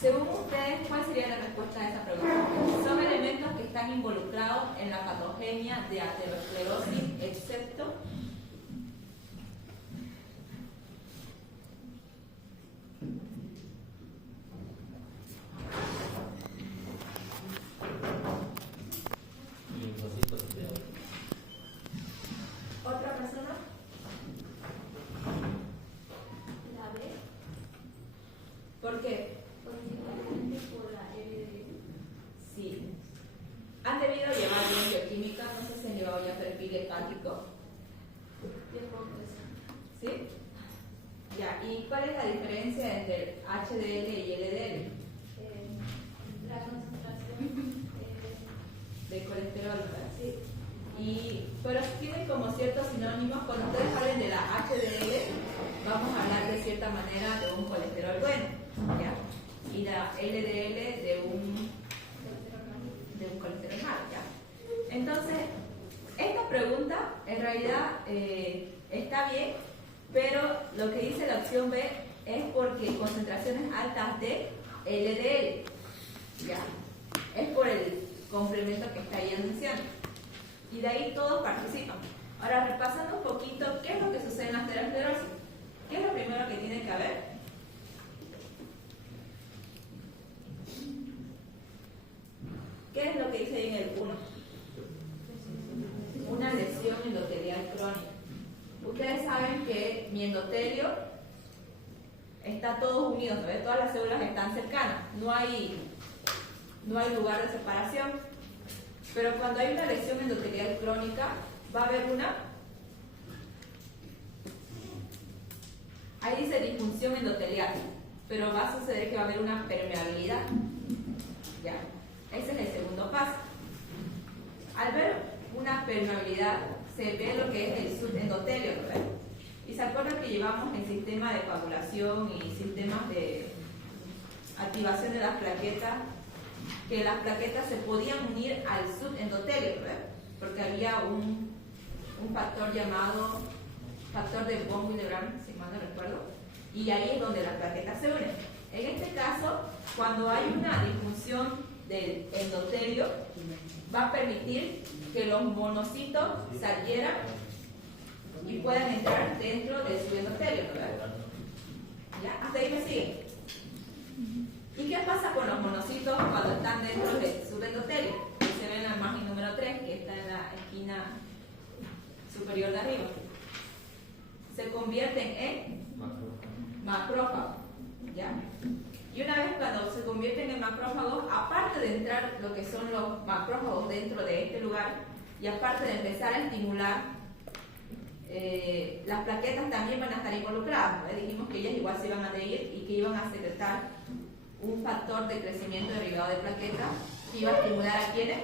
Según ustedes, ¿cuál sería la respuesta a esa pregunta? Son elementos que están involucrados en la patogenia de aterosclerosis, excepto ¿otra persona? La B, ¿Por qué? principalmente por la LDL. Sí. ¿Han debido llevar bien bioquímica? No sé si han llevado ya perfil hepático. ¿Sí? Ya. ¿Y cuál es la diferencia entre el HDL y LDL? La concentración De colesterol, ¿verdad? sí, Pero tienen como ciertos sinónimos. Cuando ustedes hablen de la HDL, vamos a hablar de cierta manera de un colesterol bueno, ¿ya? Y la LDL de un colesterol malo, ¿ya? Entonces, esta pregunta en realidad está bien, pero lo que dice la opción B es porque concentraciones altas de LDL, ¿ya? Es por el complemento que está ahí anunciando. Y de ahí todos participan. Ahora, repasando un poquito, ¿qué es lo que sucede en la aterosclerosis? ¿Qué es lo primero que tiene que haber? ¿Qué es lo que dice ahí en el 1? Una lesión endotelial crónica. Ustedes saben que mi endotelio está todos unidos, ¿no? Todas las células están cercanas, no hay lugar de separación. Pero cuando hay una lesión endotelial crónica, va a haber ahí dice disfunción endotelial, pero va a suceder que va a haber una permeabilidad. Ya, ese es el segundo paso. Al ver una permeabilidad, se ve lo que es el subendotelio, ¿verdad? Y se acuerdan que llevamos el sistema de coagulación y sistemas de activación de las plaquetas, que las plaquetas se podían unir al subendotelio, ¿verdad? Porque había un factor llamado factor de von Willebrand, si mal no recuerdo, y ahí es donde las plaquetas se unen. En este caso, cuando hay una disfunción del endotelio, va a permitir que los monocitos se adhieran y puedan entrar dentro de su endotelio, ¿verdad? ¿Ya? ¿Hasta ahí me siguen? ¿Y qué pasa con los monocitos cuando están dentro de su endotelio? Se ve en la imagen número 3, que está en la esquina superior de arriba. Se convierten en macrófagos, ¿ya? Y una vez cuando se convierten en macrófagos, aparte de entrar lo que son los macrófagos dentro de este lugar, y aparte de empezar a estimular, las plaquetas también van a estar involucradas, ¿no? Dijimos que ellas igual se iban a adherir y que iban a secretar un factor de crecimiento derivado de plaquetas que iba a estimular a quienes.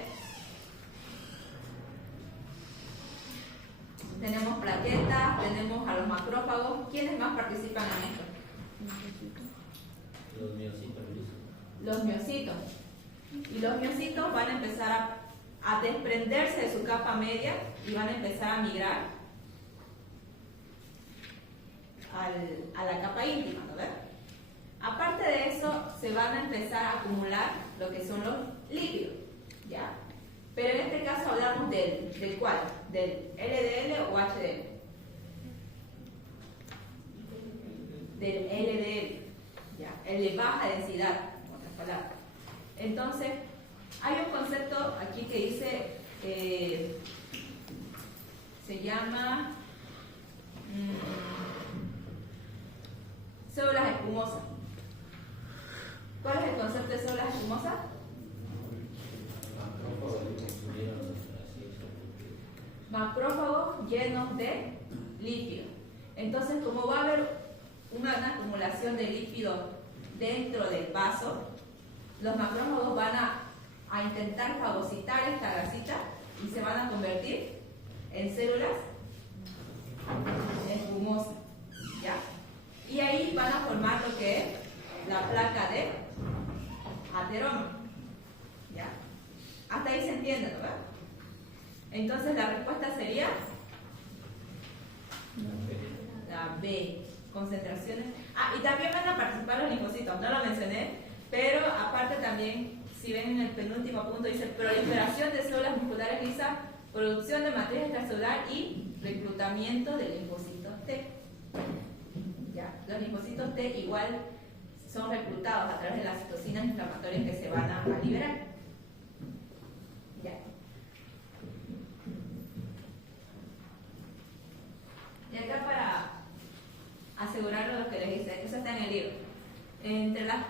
Tenemos plaquetas, tenemos a los macrófagos. ¿Quiénes más participan en esto? Los miocitos. Los miocitos. Y los miocitos van a empezar a desprenderse de su capa media y van a empezar a migrar a la capa íntima, ¿no ves? Aparte de eso, se van a empezar a acumular lo que son los lípidos, ¿ya? Pero en este caso hablamos del ¿cuál? ¿Del LDL o HDL? Del LDL, ¿ya? El de baja densidad, en otras palabras. Entonces, hay un concepto aquí que dice, se llama células espumosas. ¿Cuál es el concepto de células espumosas? Macrófagos llenos de lípidos. Entonces, como va a haber una acumulación de lípidos dentro del vaso, los macrófagos van a intentar fagocitar esta grasita y se van a convertir en células espumosas, ¿ya? Y ahí van a formar lo que es la placa de ateroma, ¿ya? Hasta ahí se entiende, ¿no? ¿Verdad? Entonces la respuesta sería la B, concentraciones. Y también van a participar los linfocitos, no lo mencioné, pero aparte también, si ven en el penúltimo punto, dice proliferación de células musculares lisas, producción de matriz extracelular y reclutamiento de linfocitos T. ¿Ya? Los linfocitos T igual son reclutados a través de las citocinas inflamatorias que se van a liberar. ¿Ya? Y acá para asegurarlo lo que les dice, eso está en el libro. Entre las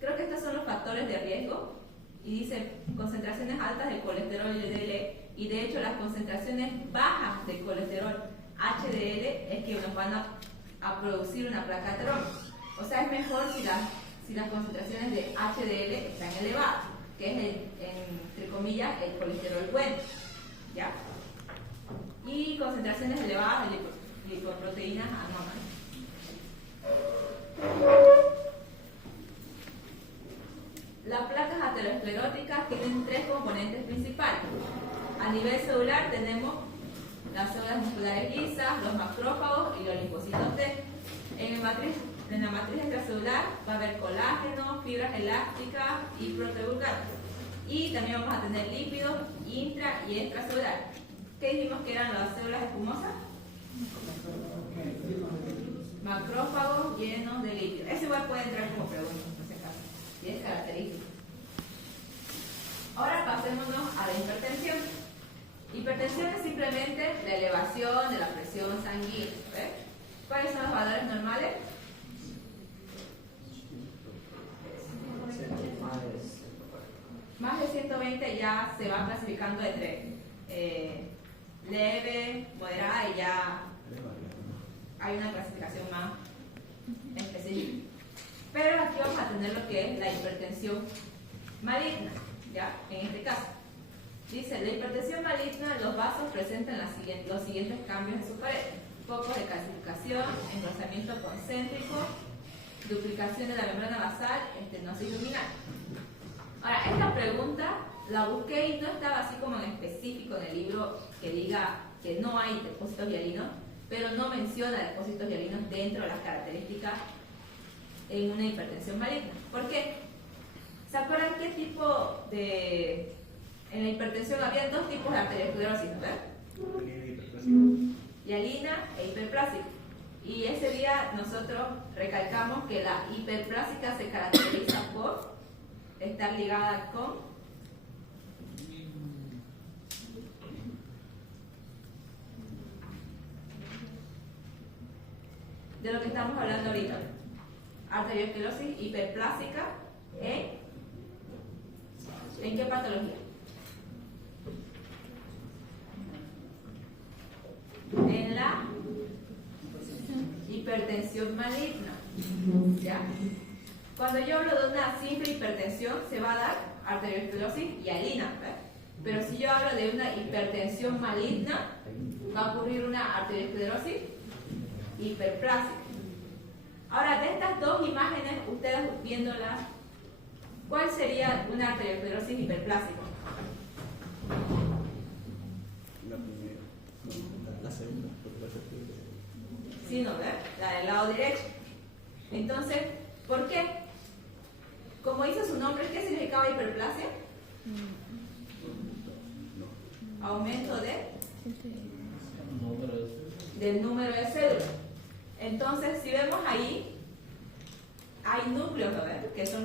creo que estos son los factores de riesgo y dice concentraciones altas de colesterol LDL y de hecho las concentraciones bajas de colesterol HDL es que nos van a producir una placa aterómica. O sea, es mejor si las concentraciones de HDL están elevadas, que es entre comillas el colesterol bueno, ¿ya? Y concentraciones elevadas de lipoproteínas anómalas. Las placas ateroscleróticas tienen tres componentes principales. A nivel celular tenemos las células musculares lisas, los macrófagos y los linfocitos T. En la matriz extracelular va a haber colágeno, fibras elásticas y proteoglicanos. Y también vamos a tener lípidos intra y extracelulares. ¿Qué dijimos que eran las células espumosas? Macrófagos llenos de lípidos. Eso igual puede entrar como pregunta, no sé caso. Y es característico. Ahora pasémonos a la hipertensión. Hipertensión es simplemente la elevación de la presión sanguínea. ¿Ves? ¿Cuáles son los valores normales? Más de 120 ya se va clasificando entre leve, moderada y ya hay una clasificación más específica. Pero aquí vamos a tener lo que es la hipertensión maligna, ¿ya? En este caso. Dice, la hipertensión maligna, los vasos presentan los siguientes cambios en su pared. Focos de calcificación, engrosamiento concéntrico, duplicación de la membrana basal, estenosis luminal. Ahora, esta pregunta la busqué y no estaba así como en específico en el libro que diga que no hay depósitos hialinos, pero no menciona depósitos hialinos dentro de las características en una hipertensión maligna. ¿Por qué? ¿Se acuerdan qué tipo de... En la hipertensión había dos tipos de arteriosclerosis, ¿no? Hialina e hiperplásica. Y ese día nosotros recalcamos que la hiperplásica se caracteriza por estar ligada con de lo que estamos hablando ahorita. Arteriosclerosis hiperplásica ¿en qué patología? En la hipertensión maligna. ¿Ya? Cuando yo hablo de una simple hipertensión, se va a dar arteriosclerosis hialina, ¿ves? Pero si yo hablo de una hipertensión maligna, va a ocurrir una arteriosclerosis hiperplásica. Ahora, de estas dos imágenes, ustedes viéndolas, ¿cuál sería una arteriosclerosis hiperplásica? La primera. La segunda. Sí, ¿no? ¿Ves? La del lado derecho. Entonces, ¿por qué? Como dice su nombre, ¿qué significaba hiperplasia? Aumento del número de células. Entonces, si vemos ahí, hay núcleos, ¿verdad? Que son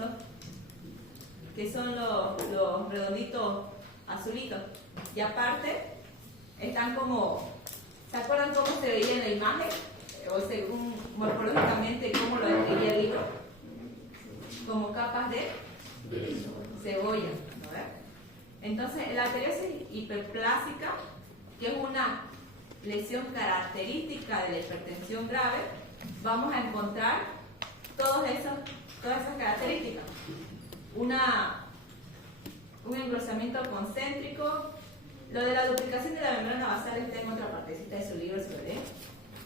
los redonditos azulitos. Y aparte, están como, ¿se acuerdan cómo se veía en la imagen? O según morfológicamente, ¿cómo lo describía el libro? Como capas de cebolla, ¿no ves? Entonces, la arteriosis hiperplásica, que es una lesión característica de la hipertensión grave, vamos a encontrar todas esas características. Un engrosamiento concéntrico, lo de la duplicación de la membrana basal está en otra partecita de su libro, se ve,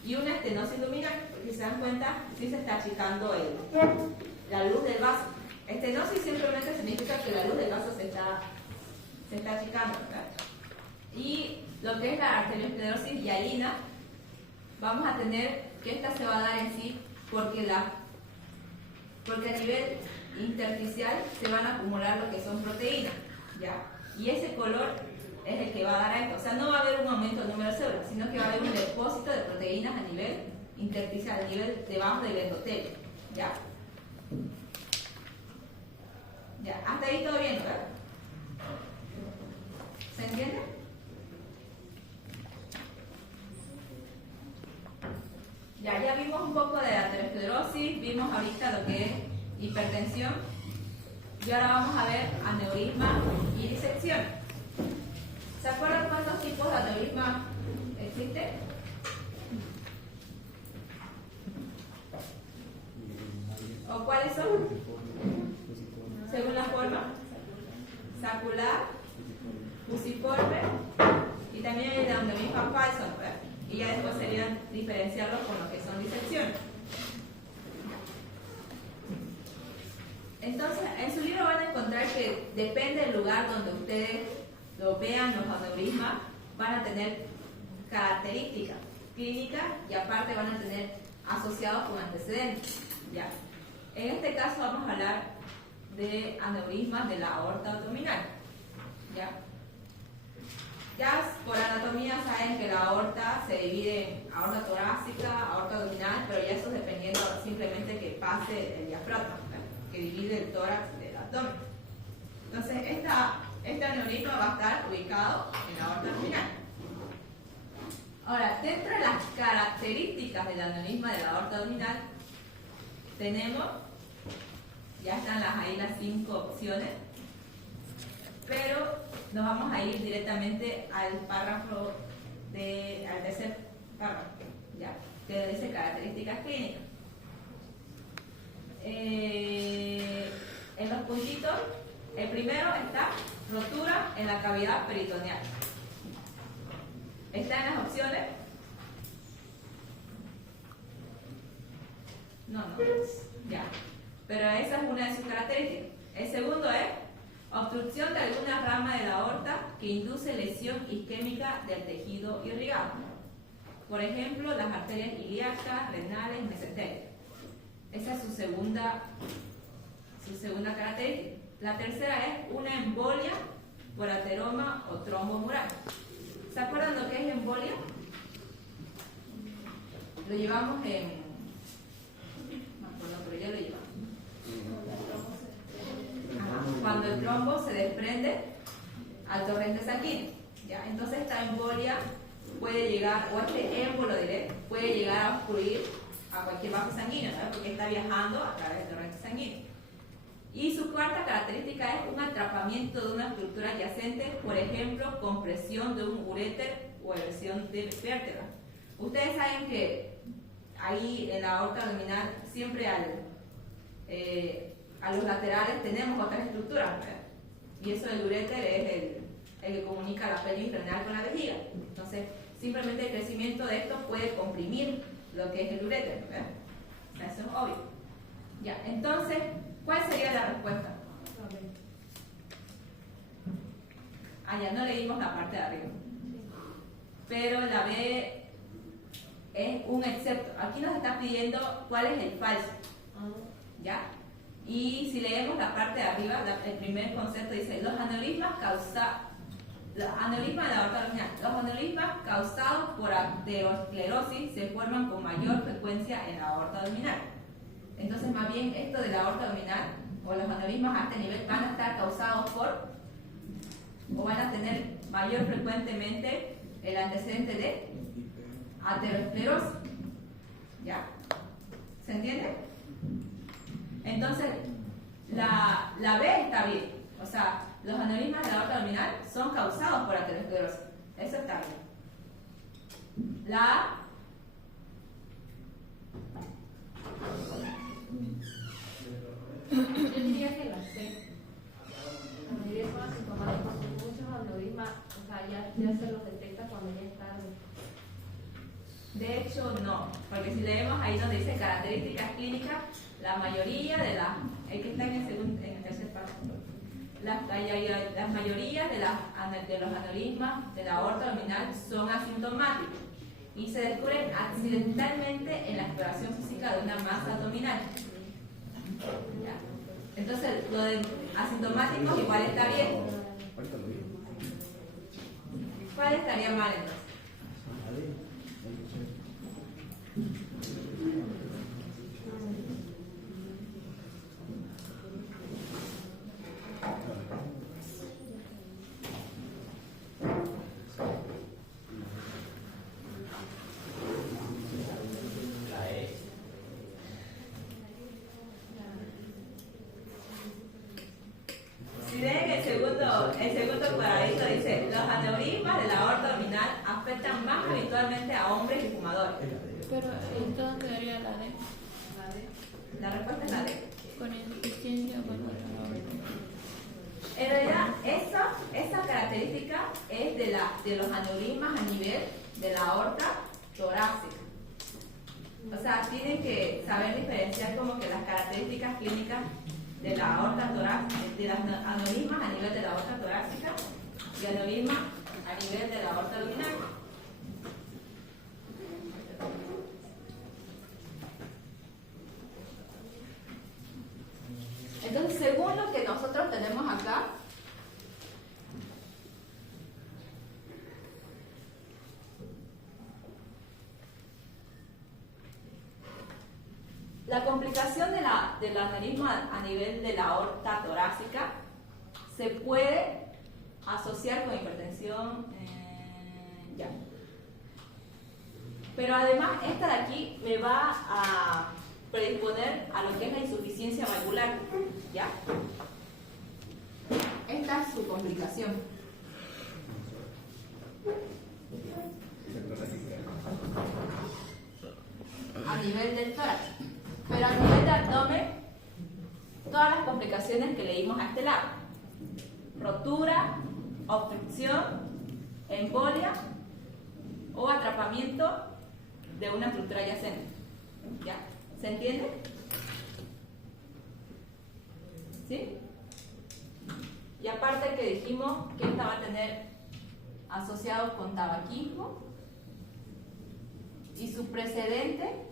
y una estenosis luminal, porque si se dan cuenta, sí se está achicando la luz del vaso. Estenosis simplemente significa que la luz del vaso se está achicando, ¿verdad? Y lo que es la arteriosclerosis hialina, vamos a tener que esta se va a dar en sí porque a nivel intersticial se van a acumular lo que son proteínas, ¿ya? Y ese color es el que va a dar a esto. O sea, no va a haber un aumento del número de células, sino que va a haber un depósito de proteínas a nivel intersticial, a nivel debajo del endotelio, ¿ya? Ya, hasta ahí todo bien, ¿verdad? ¿Se entiende? Ya vimos un poco de aterosclerosis, vimos ahorita lo que es hipertensión y ahora vamos a ver aneurisma y disección. ¿Se acuerdan cuántos tipos de aneurisma existen? ¿O cuáles son? Según la forma, sacular, fusiforme y también el aneurisma falso, ¿verdad? Y ya después serían diferenciarlos con lo que son disecciones. Entonces, en su libro van a encontrar que depende del lugar donde ustedes lo vean, los aneurismas van a tener características clínicas y aparte van a tener asociados con antecedentes, ¿ya? En este caso vamos a hablar de aneurismas de la aorta abdominal, ¿ya? Ya por anatomía saben que la aorta se divide en aorta torácica, aorta abdominal, pero ya eso dependiendo simplemente que pase el diafragma, ¿verdad? Que divide el tórax del abdomen. Entonces, este aneurisma va a estar ubicado en la aorta abdominal. Ahora, dentro de las características del aneurisma de la aorta abdominal, tenemos, ya están ahí las 5 opciones, pero nos vamos a ir directamente al párrafo al tercer párrafo, ¿ya? Que dice características clínicas. En los puntitos, el primero está rotura en la cavidad peritoneal. Está en las opciones. No, ya. Pero esa es una de sus características. El segundo es obstrucción de alguna rama de la aorta que induce lesión isquémica del tejido irrigado. Por ejemplo, las arterias ilíacas, renales, mesentéricas. Esa es su segunda característica. La tercera es una embolia por ateroma o trombo mural. ¿Se acuerdan lo que es embolia? Lo llevamos en... No me acuerdo, pero ya lo llevamos. Cuando el trombo se desprende al torrente sanguíneo, ¿ya? Entonces esta embolia puede llegar, o este émbolo diré, puede llegar a obstruir a cualquier vaso sanguíneo, ¿sabes? Porque está viajando a través del torrente sanguíneo. Y su cuarta característica es un atrapamiento de una estructura adyacente, por ejemplo, compresión de un uréter o erosión de vértebra. Ustedes saben que ahí en la aorta abdominal siempre a los laterales tenemos otras estructuras, ¿verdad? Y eso del uréter es el que comunica la pelvis renal con la vejiga. Entonces, simplemente el crecimiento de esto puede comprimir lo que es el uréter, ¿verdad? O sea, eso es obvio. Ya, entonces, ¿cuál sería la respuesta? Ya no leímos la parte de arriba. Pero la B es un excepto. Aquí nos está pidiendo cuál es el falso. ¿Ya? Y si leemos la parte de arriba, el primer concepto dice, los aneurismas de la aorta abdominal. Los aneurismas causados por aterosclerosis se forman con mayor frecuencia en la aorta abdominal. Entonces, más bien, esto de la aorta abdominal, o los aneurismas a este nivel, van a estar causados o van a tener mayor frecuentemente el antecedente de aterosclerosis. ¿Ya? ¿Se entiende? Entonces, la B está bien. O sea, los aneurismas de la aorta abdominal son causados por aterosclerosis. Eso está bien. La A. Yo diría que la C. La mayoría son asintomáticos, porque muchos aneurismas, o sea, ya se los detecta cuando ya es tarde. De hecho, no, porque si leemos ahí donde dice características clínicas, la mayoría de el que está en el tercer párrafo, la mayoría de los aneurismas de la aorta abdominal son asintomáticos y se descubren accidentalmente en la exploración física de una masa abdominal. ¿Ya? Entonces, lo de asintomáticos igual está bien. ¿Cuál estaría mal entonces? Si ven el segundo cuadradito dice, los aneurismas de la aorta abdominal afectan más habitualmente a hombres y fumadores. Pero entonces sería la D. La respuesta es la D. Con insuficiencia valvular. En realidad, esa característica es de los aneurismas a nivel de la aorta torácica. O sea, tienen que saber diferenciar como que las características clínicas de la aorta torácica, de las aneurismas a nivel de la aorta torácica y aneurismas a nivel de la aorta abdominal. Entonces, según lo que nosotros tenemos acá, la complicación del aneurisma a nivel de la aorta torácica se puede asociar con hipertensión, ya. Pero además esta de aquí me va a predisponer a lo que es la insuficiencia valvular, ¿ya? Esta es su complicación. A nivel del tórax. Pero a nivel de abdomen, todas las complicaciones que leímos a este lado. Rotura, obstrucción, embolia o atrapamiento de una estructura adyacente. ¿Ya? ¿Se entiende? ¿Sí? Y aparte que dijimos que esta va a tener asociado con tabaquismo y su precedente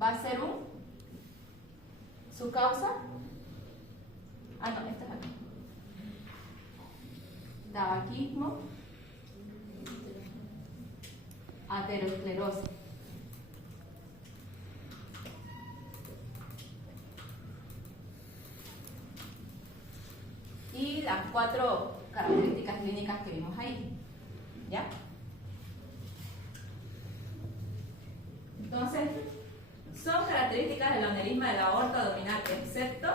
va a ser su causa. Ah, no, esta es aquí. Tabaquismo, aterosclerosis. Y las 4 características clínicas que vimos ahí. ¿Ya? Entonces, son características del aneurisma de la aorta abdominal, excepto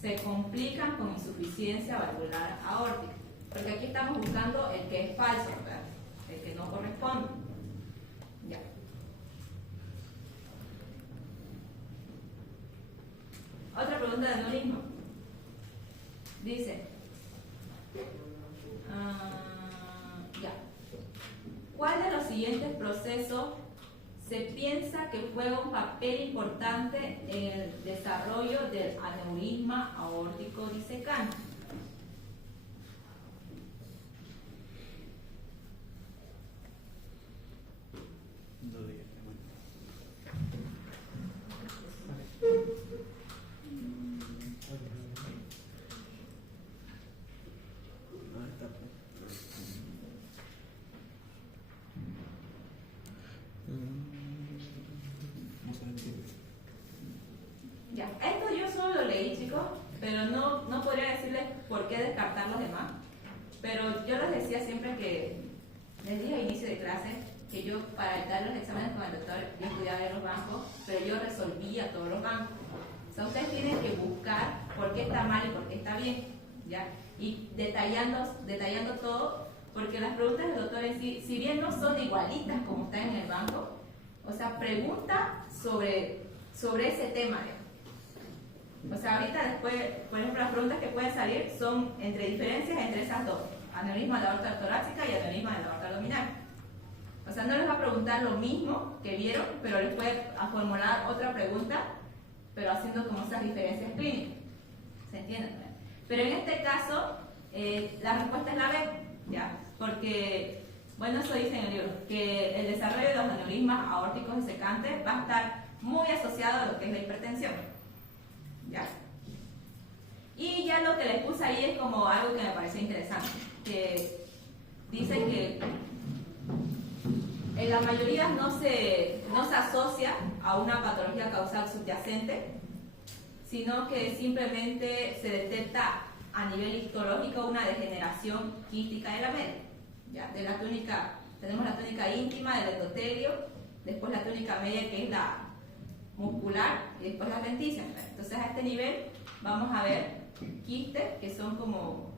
se complican con insuficiencia valvular aórtica. Porque aquí estamos buscando el que es falso, ¿verdad? El que no corresponde. Ya. Otra pregunta de aneurisma. Dice, ya. ¿Cuál de los siguientes procesos se piensa que juega un papel importante en el desarrollo del aneurisma aórtico disecante? Ya, esto yo solo lo leí, chicos, pero no podría decirles por qué descartar los demás. Pero yo les decía siempre que, les dije a inicio de clase, que yo para dar los exámenes con el doctor, yo estudiaba en los bancos, pero yo resolvía todos los bancos. O sea, ustedes tienen que buscar por qué está mal y por qué está bien, ¿ya? Y detallando todo, porque las preguntas del doctor en sí, si bien no son igualitas como están en el banco, o sea, pregunta sobre ese tema, ¿ya? O sea, ahorita después, por ejemplo, las preguntas que pueden salir son entre diferencias entre esas dos, aneurisma de la aorta torácica y aneurisma de la aorta abdominal. O sea, no les va a preguntar lo mismo que vieron, pero les puede formular otra pregunta, pero haciendo como esas diferencias clínicas. ¿Se entiende? Pero en este caso, la respuesta es la B, ¿ya? Porque, bueno, eso dice en el libro, que el desarrollo de los aneurismas aórticos desecantes va a estar muy asociado a lo que es la hipertensión, ¿ya? Y ya lo que les puse ahí es como algo que me pareció interesante, que dice que en la mayoría no se asocia a una patología causal subyacente, sino que simplemente se detecta a nivel histológico una degeneración quística de la media. ¿Ya? De la túnica, tenemos la túnica íntima del endotelio, después la túnica media que es la muscular y después la adventicia. Entonces a este nivel vamos a ver quistes que son como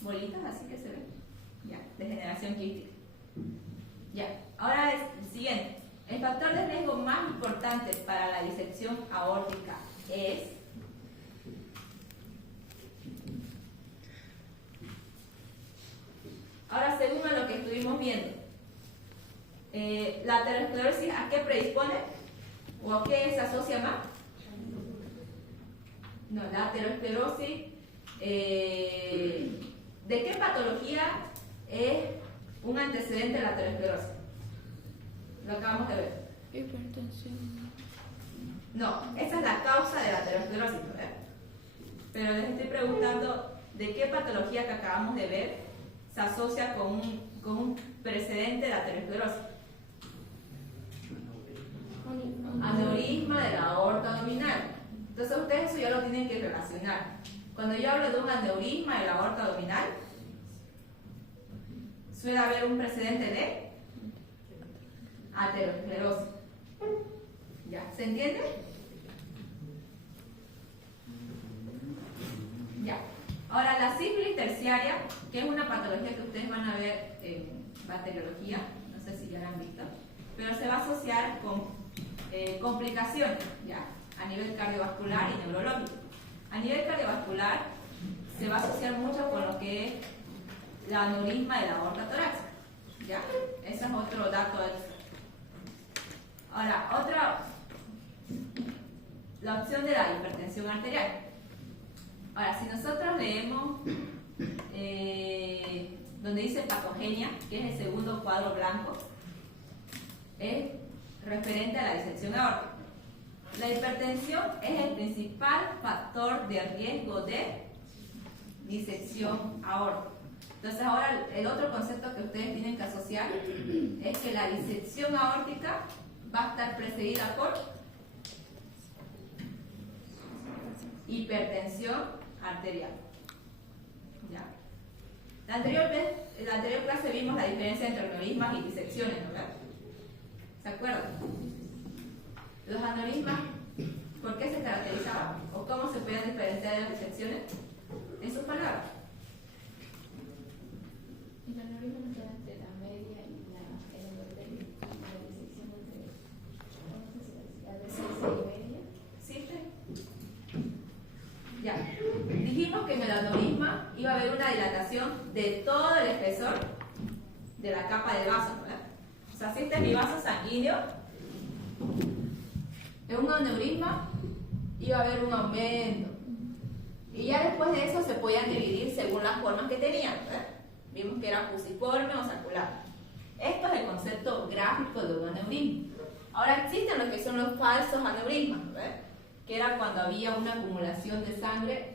bolitas, así que se ven. Ya, degeneración quística. Ya, ahora es el siguiente. El factor de riesgo más importante para la disección aórtica es ahora, según a lo que estuvimos viendo, la aterosclerosis, ¿a qué predispone? ¿O a qué se asocia más? No, la aterosclerosis, ¿de qué patología es un antecedente de la aterosclerosis? Lo acabamos de ver. Hipertensión. No, esa es la causa de la aterosclerosis, ¿verdad? Pero les estoy preguntando de qué patología que acabamos de ver se asocia con un precedente de la aterosclerosis. Aneurisma de la aorta abdominal. Entonces ustedes eso ya lo tienen que relacionar. Cuando yo hablo de un aneurisma de la aorta abdominal, suele haber un precedente de aterosclerosis. ¿Ya? ¿Se entiende? Ya. Ahora, la sífilis terciaria, que es una patología que ustedes van a ver en bacteriología, no sé si ya la han visto, pero se va a asociar con complicaciones, ¿ya? A nivel cardiovascular y neurológico. A nivel cardiovascular se va a asociar mucho con lo que es la aneurisma de la aorta torácica, ¿ya? Ese es otro dato extra. Ahora, la opción de la hipertensión arterial. Ahora, si nosotros leemos donde dice patogenia, que es el segundo cuadro blanco, es referente a la disección aórtica. La hipertensión es el principal factor de riesgo de disección aórtica. Entonces ahora el otro concepto que ustedes tienen que asociar es que la disección aórtica va a estar precedida por hipertensión arterial. ¿Ya? La anterior clase vimos la diferencia entre aneurismas y disecciones, ¿no? ¿Se acuerdan? Los aneurismas, ¿por qué se caracterizaban? ¿O cómo se podían diferenciar de las disecciones? En sus palabras. El aneurisma no queda entre la media y el endotelio, y la disección entre la adventicia y media. ¿Sí? Ya. Dijimos que en el aneurisma iba a haber una dilatación de todo el espesor de la capa del vaso, ¿verdad? O sea, si este es mi vaso sanguíneo, en un aneurisma iba a haber un aumento. Y ya después de eso se podían dividir según las formas que tenían, ¿verdad? Vimos que era fusiforme o sacular. Esto es el concepto gráfico de un aneurisma. Ahora existen lo que son los falsos aneurismas, ¿verdad? Que era cuando había una acumulación de sangre,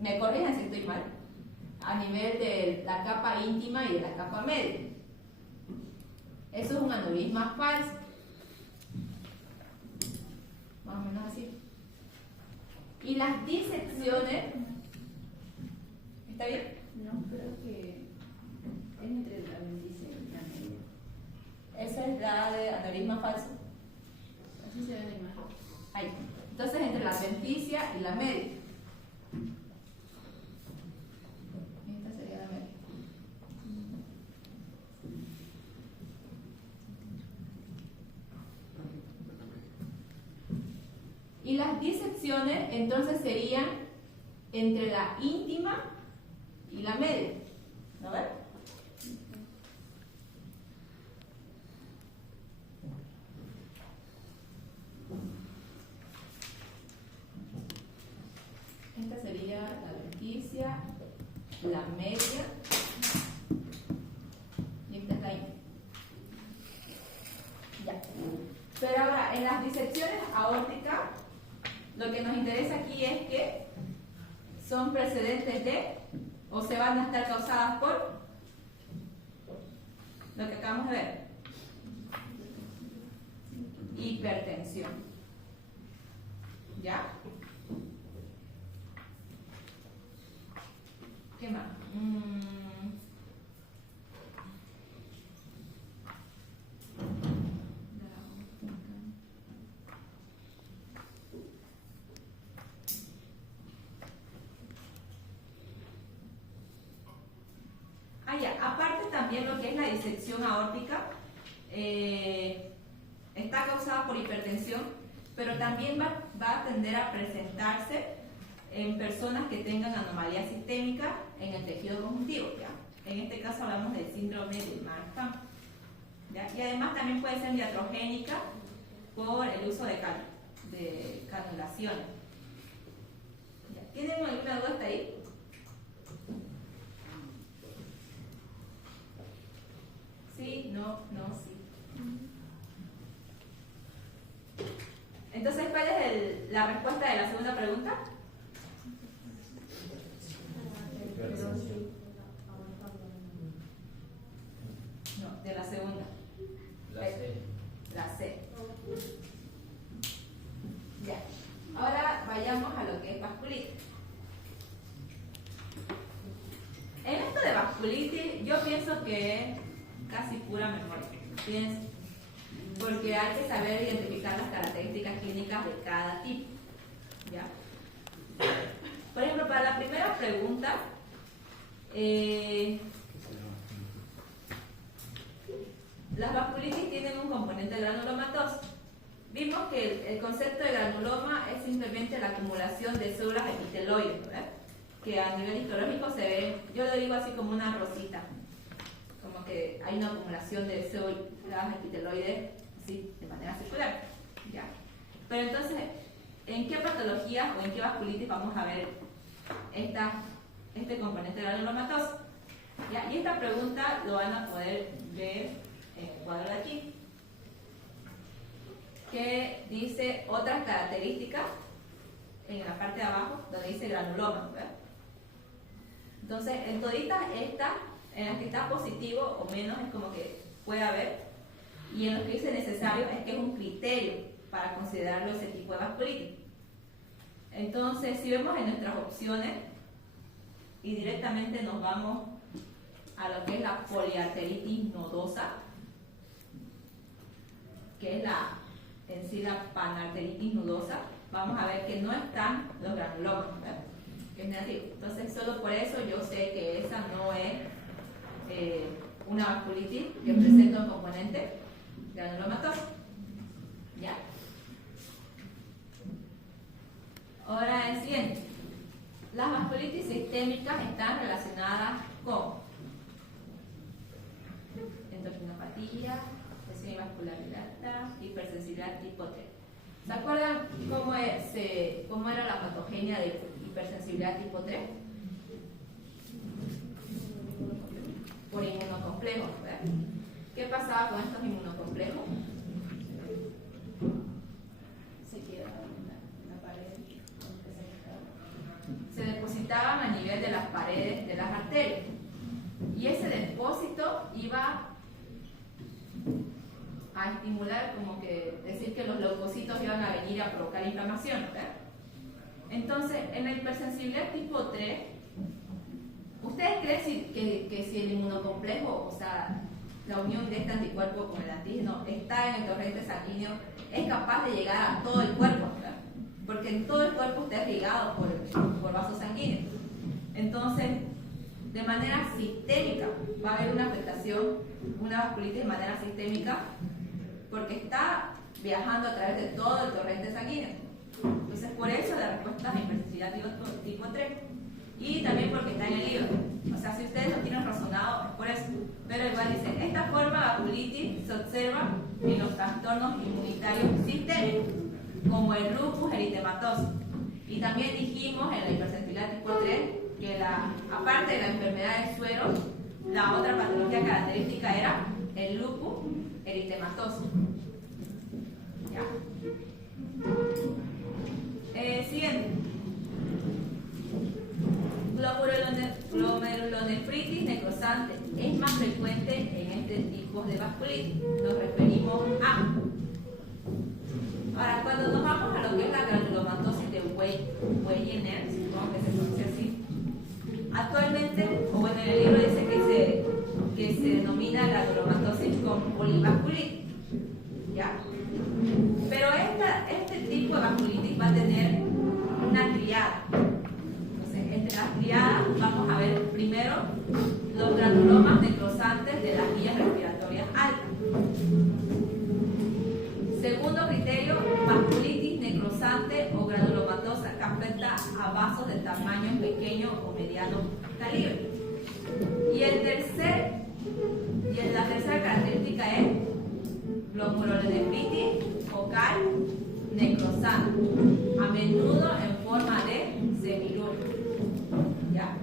me corrigen si estoy mal, a nivel de la capa íntima y de la capa media. Eso es un aneurisma falso. Más o menos así. Y las disecciones, ¿está bien? No, creo que es entre la adventicia y la media. Esa es la de aneurisma falso. Así se ve la imagen. Ahí. Entonces, entre la adventicia y la media. Esta sería la media. Y las disecciones, entonces, serían entre la íntima y la media. ¿No ven? Esta sería la la media y esta es la íntegra. Ya. Pero ahora, en las disecciones aórticas, lo que nos interesa aquí es que son precedentes de, o se van a estar causadas por lo que acabamos de ver, hipertensión. ¿Ya? ¿Qué más? Aparte también lo que es la disección aórtica está causada por hipertensión, pero también va a tender a presentarse en personas que tengan anomalía sistémica en el tejido conjuntivo, ¿ya? En este caso hablamos del síndrome de Marfan, ¿ya? Y además también puede ser iatrogénica por el uso de canulaciones. ¿Tienen alguna duda hasta ahí? Sí, no, sí. Entonces, ¿cuál es la respuesta de la segunda pregunta? No, de la segunda. La C. La C. Ya. Ahora vayamos a lo que es vasculitis. En esto de vasculitis, yo pienso que es casi pura memoria. Pienso. Porque hay que saber identificar las características clínicas de cada tipo. ¿Ya? Por ejemplo, para la primera pregunta, las vasculitis tienen un componente granulomatoso. Vimos que el concepto de granuloma es simplemente la acumulación de células epiteloides, ¿verdad? Que a nivel histológico se ve, yo lo digo así como una rosita, como que hay una acumulación de células epiteloides así, de manera circular, ¿ya? Pero entonces, ¿en qué patologías o en qué vasculitis vamos a ver este componente granulomatoso? ¿Ya? Y esta pregunta lo van a poder ver en el cuadro de aquí, que dice otras características en la parte de abajo, donde dice granuloma, ¿verdad? Entonces, en toditas estas, en las que está positivo o menos, es como que puede haber, y en los que dice necesario, es que es un criterio para considerarlo ese tipo de vasculitis. Entonces, si vemos en nuestras opciones, y directamente nos vamos a lo que es la poliarteritis nodosa, que es en sí la panarteritis nodosa, vamos a ver que no están los granulomas, ¿verdad? Que es negativo. Entonces, solo por eso yo sé que esa no es una vasculitis que presenta un componente granulomatoso. ¿Ya? Ahora, el siguiente. Las vasculitis sistémicas están relacionadas con endocrinopatía, lesión vascular dilata, hipersensibilidad tipo 3. ¿Se acuerdan cómo era la patogenia de hipersensibilidad tipo 3? Por inmunocomplejos, ¿verdad? ¿Qué pasaba con estos inmunocomplejos? Se quedaban en la pared, se depositaban a nivel de las paredes de las arterias, y ese depósito iba a estimular, como que decir que los leucocitos iban a venir a provocar inflamación, ¿verdad? Entonces, en la hipersensibilidad tipo 3, ¿ustedes creen que si el inmunocomplejo, o sea, la unión de este anticuerpo con el antígeno está en el torrente sanguíneo, es capaz de llegar a todo el cuerpo, ¿verdad? Porque en todo el cuerpo está irrigado por vasos sanguíneos. Entonces, de manera sistémica va a haber una afectación, una vasculitis de manera sistémica, porque está viajando a través de todo el torrente sanguíneo. Entonces, por eso la respuesta es hipersensibilidad tipo 3. Y también porque está en el hígado. O sea, si ustedes lo tienen razonado, es por eso. Pero igual dicen, esta forma de vasculitis se observa en los trastornos inmunitarios sistémicos, como el lupus eritematoso. Y también dijimos en la hipersensibilidad tipo 3 que aparte de la enfermedad del suero, la otra patología característica era el lupus eritematoso. ¿Ya? Siguiente. Glomerulonefritis necrosante es más frecuente en este tipo de vasculitis. Nos referimos a. Ahora, cuando nos vamos a lo que es la granulomatosis de Wegener, supongo que se pronuncia así. Actualmente, o bueno, en el libro dice que se denomina granulomatosis con polivasculitis. ¿Ya? Pero este tipo de vasculitis va a tener una triada. Entonces, entre las triadas vamos a ver primero los granulomas necrosantes de las vías respiratorias altas. Segundo criterio, vasculitis necrosante o granulomatosa que afecta a vasos de tamaño pequeño o mediano calibre. Y la tercera característica es glomerulonefritis focal necrosante, a menudo en forma de semiluna. ¿Ya?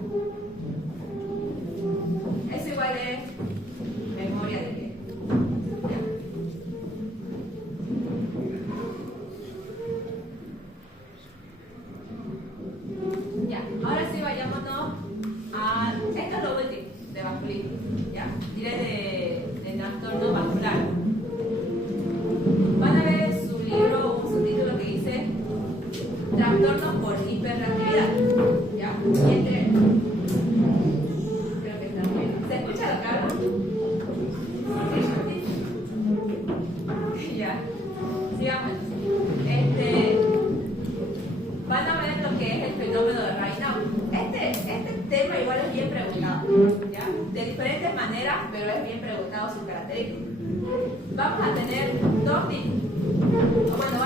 Eso igual es memoria de qué. Ya, ahora sí vayámonos a. Esto es lo último de vasculitis, ¿ya? Diré de trastorno vascular. Van a ver en su libro un subtítulo que dice trastornos por hiperreactividad, ¿ya? Y creo que está bien. ¿Se escucha lo que hablo? Sí. Ya. Sigamos. Van a ver lo que es el fenómeno de Raynaud. Este tema igual es bien preguntado, ¿ya? De diferentes maneras, pero es bien preguntado sus características. Vamos a tener dos tipos. Bueno,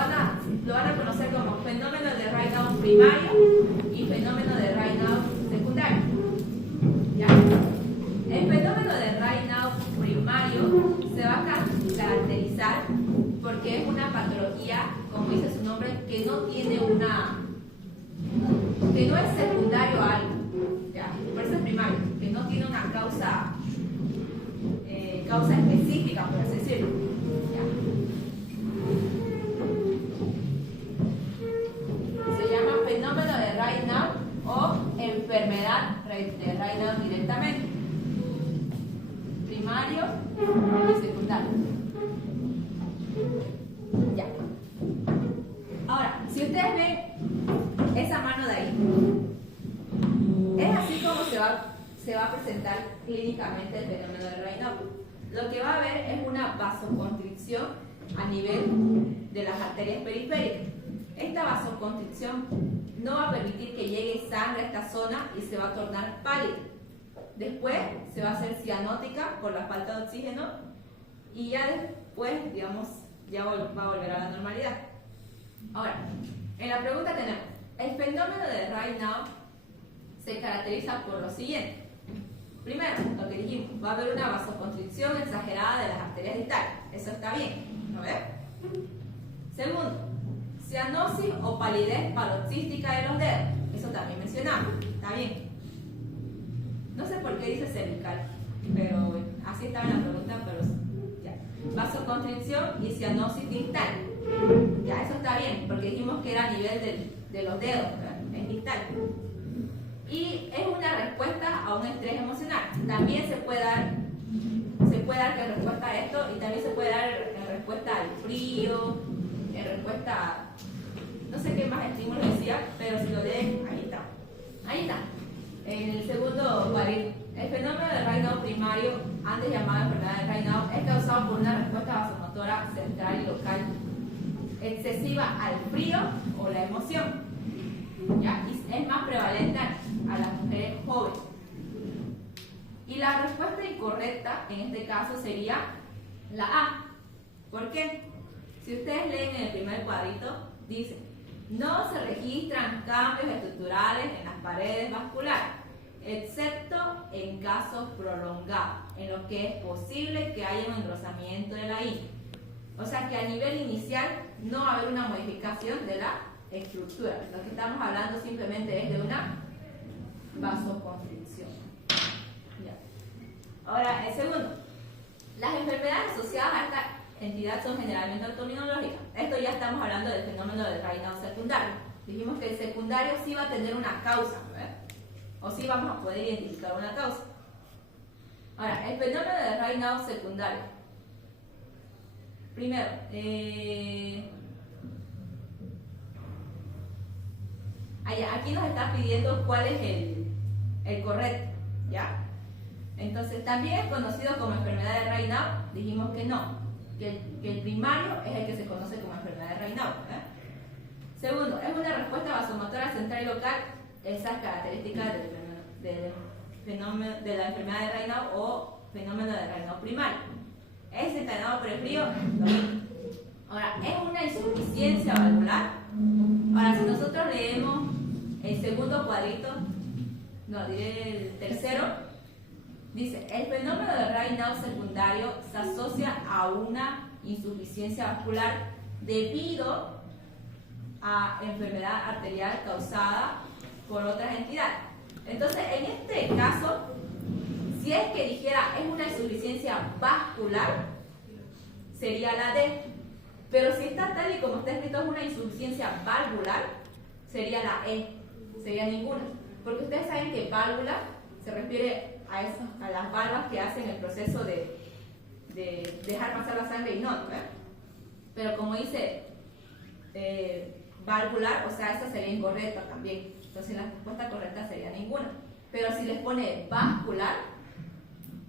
lo van a conocer como fenómeno de Raynaud primario y fenómeno de Raynaud secundario. ¿Ya? El fenómeno de Raynaud primario se va a caracterizar porque es una patología, como dice su nombre, que no tiene que no es secundario a algo, ¿ya? Por eso es primario, que no tiene una causa específica, por así decirlo, ¿ya? Se llama fenómeno de Raynaud o enfermedad de Raynaud directamente, primario y secundario. Ya. Ahora, si ustedes ven esa mano de ahí, es así como se va a presentar clínicamente el fenómeno de Raynaud. Lo que va a haber es una vasoconstricción a nivel de las arterias periféricas. Esta vasoconstricción no va a permitir que llegue sangre a esta zona y se va a tornar pálida. Después se va a hacer cianótica por la falta de oxígeno y ya después, digamos, ya va a volver a la normalidad. Ahora, en la pregunta tenemos, el fenómeno de Raynaud se caracteriza por lo siguiente. Primero, lo que dijimos, va a haber una vasoconstricción exagerada de las arterias distales. Eso está bien, ¿no ves? Segundo, cianosis o palidez paroxística de los dedos. Eso también mencionamos, está bien. No sé por qué dice cervical, pero bueno, así estaba en la pregunta, pero ya. Vasoconstricción y cianosis distal. Ya, eso está bien, porque dijimos que era a nivel de los dedos, ¿verdad? Es distal. Y es una respuesta a un estrés emocional. También se puede dar en respuesta a esto y también se puede dar en respuesta al frío, en respuesta a, no sé qué más estímulos decía, pero si lo leen, ahí está. Ahí está. En el segundo cuadrito, el fenómeno de Raynaud primario, antes llamado enfermedad de Raynaud, es causado por una respuesta vasomotora central y local excesiva al frío o la emoción. ¿Ya? Y es más prevalente a las mujeres jóvenes. Y la respuesta incorrecta en este caso sería la A. ¿Por qué? Si ustedes leen en el primer cuadrito, dice: no se registran cambios estructurales en las paredes vasculares, excepto en casos prolongados, en los que es posible que haya un engrosamiento de la ingle. O sea que a nivel inicial no va a haber una modificación de la estructura. Lo que estamos hablando simplemente es de una vasoconstricción. Ya. Ahora, el segundo. Las enfermedades asociadas a esta entidad son generalmente autoinmunológicas. Esto ya estamos hablando del fenómeno del Raynaud secundario. Dijimos que el secundario sí va a tener una causa, ¿verdad? O sí vamos a poder identificar una causa. Ahora, el fenómeno del Raynaud secundario. Primero, aquí nos está pidiendo cuál es el correcto, ¿ya? Entonces, también es conocido como enfermedad de Raynaud. Dijimos que no, que el primario es el que se conoce como enfermedad de Raynaud, ¿verdad? Segundo, es una respuesta vasomotora central y local. Esas características del fenómeno de la enfermedad de Raynaud o fenómeno de Raynaud primario. ¿Es desencadenado por el frío? No. Ahora, ¿es una insuficiencia valvular? Ahora, si nosotros leemos el segundo cuadrito, no, diré el tercero, dice, el fenómeno de Raynaud secundario se asocia a una insuficiencia vascular debido a enfermedad arterial causada por otras entidades. Entonces, en este caso, si es que dijera es una insuficiencia vascular, sería la D. Pero si está tal y como está escrito es una insuficiencia valvular, sería la E. Sería ninguna. Porque ustedes saben que válvula se refiere a las valvas que hacen el proceso de dejar pasar la sangre y no, ¿verdad? Pero como dice valvular, o sea, esa sería incorrecta también. Entonces la respuesta correcta sería ninguna. Pero si les pone vascular,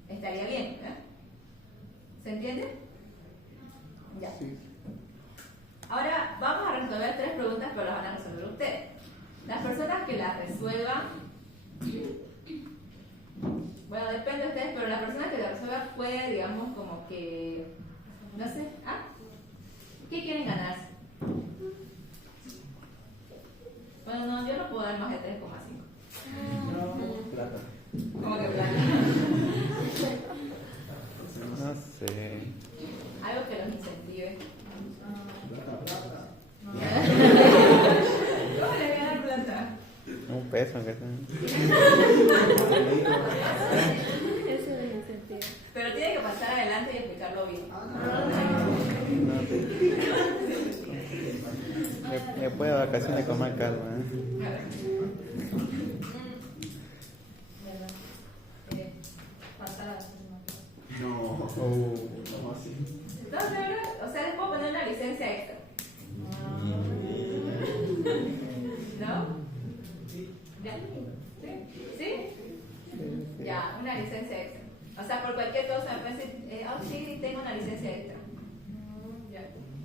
estaría bien, ¿verdad? ¿Se entiende? Ya. Sí. Ahora vamos a resolver 3 preguntas, pero las van a resolver ustedes. Las personas que las resuelvan, bueno, depende de ustedes, pero la persona que las resuelva puede, digamos, como que, no sé, ¿qué quieren ganarse? Bueno, no, yo no puedo dar más de 3,5. No, plata. ¿Cómo que plata? No sé. Algo que los incentive. Plata. ¿Cómo le voy a dar plata? Un peso, aunque sea. Eso es incentivo. Pero tiene que pasar adelante y explicarlo bien. No sé. Me puedo de vacaciones con más calma. A ver. ¿Verdad? Pasadas. No. Oh. ¿Cómo así? No, de verdad, o sea, les puedo poner una licencia extra. ¿No? ¿Ya? ¿Sí? ¿Sí? Ya, una licencia extra. O sea, por cualquier cosa me pueden decir, sí, tengo una licencia extra. Ya.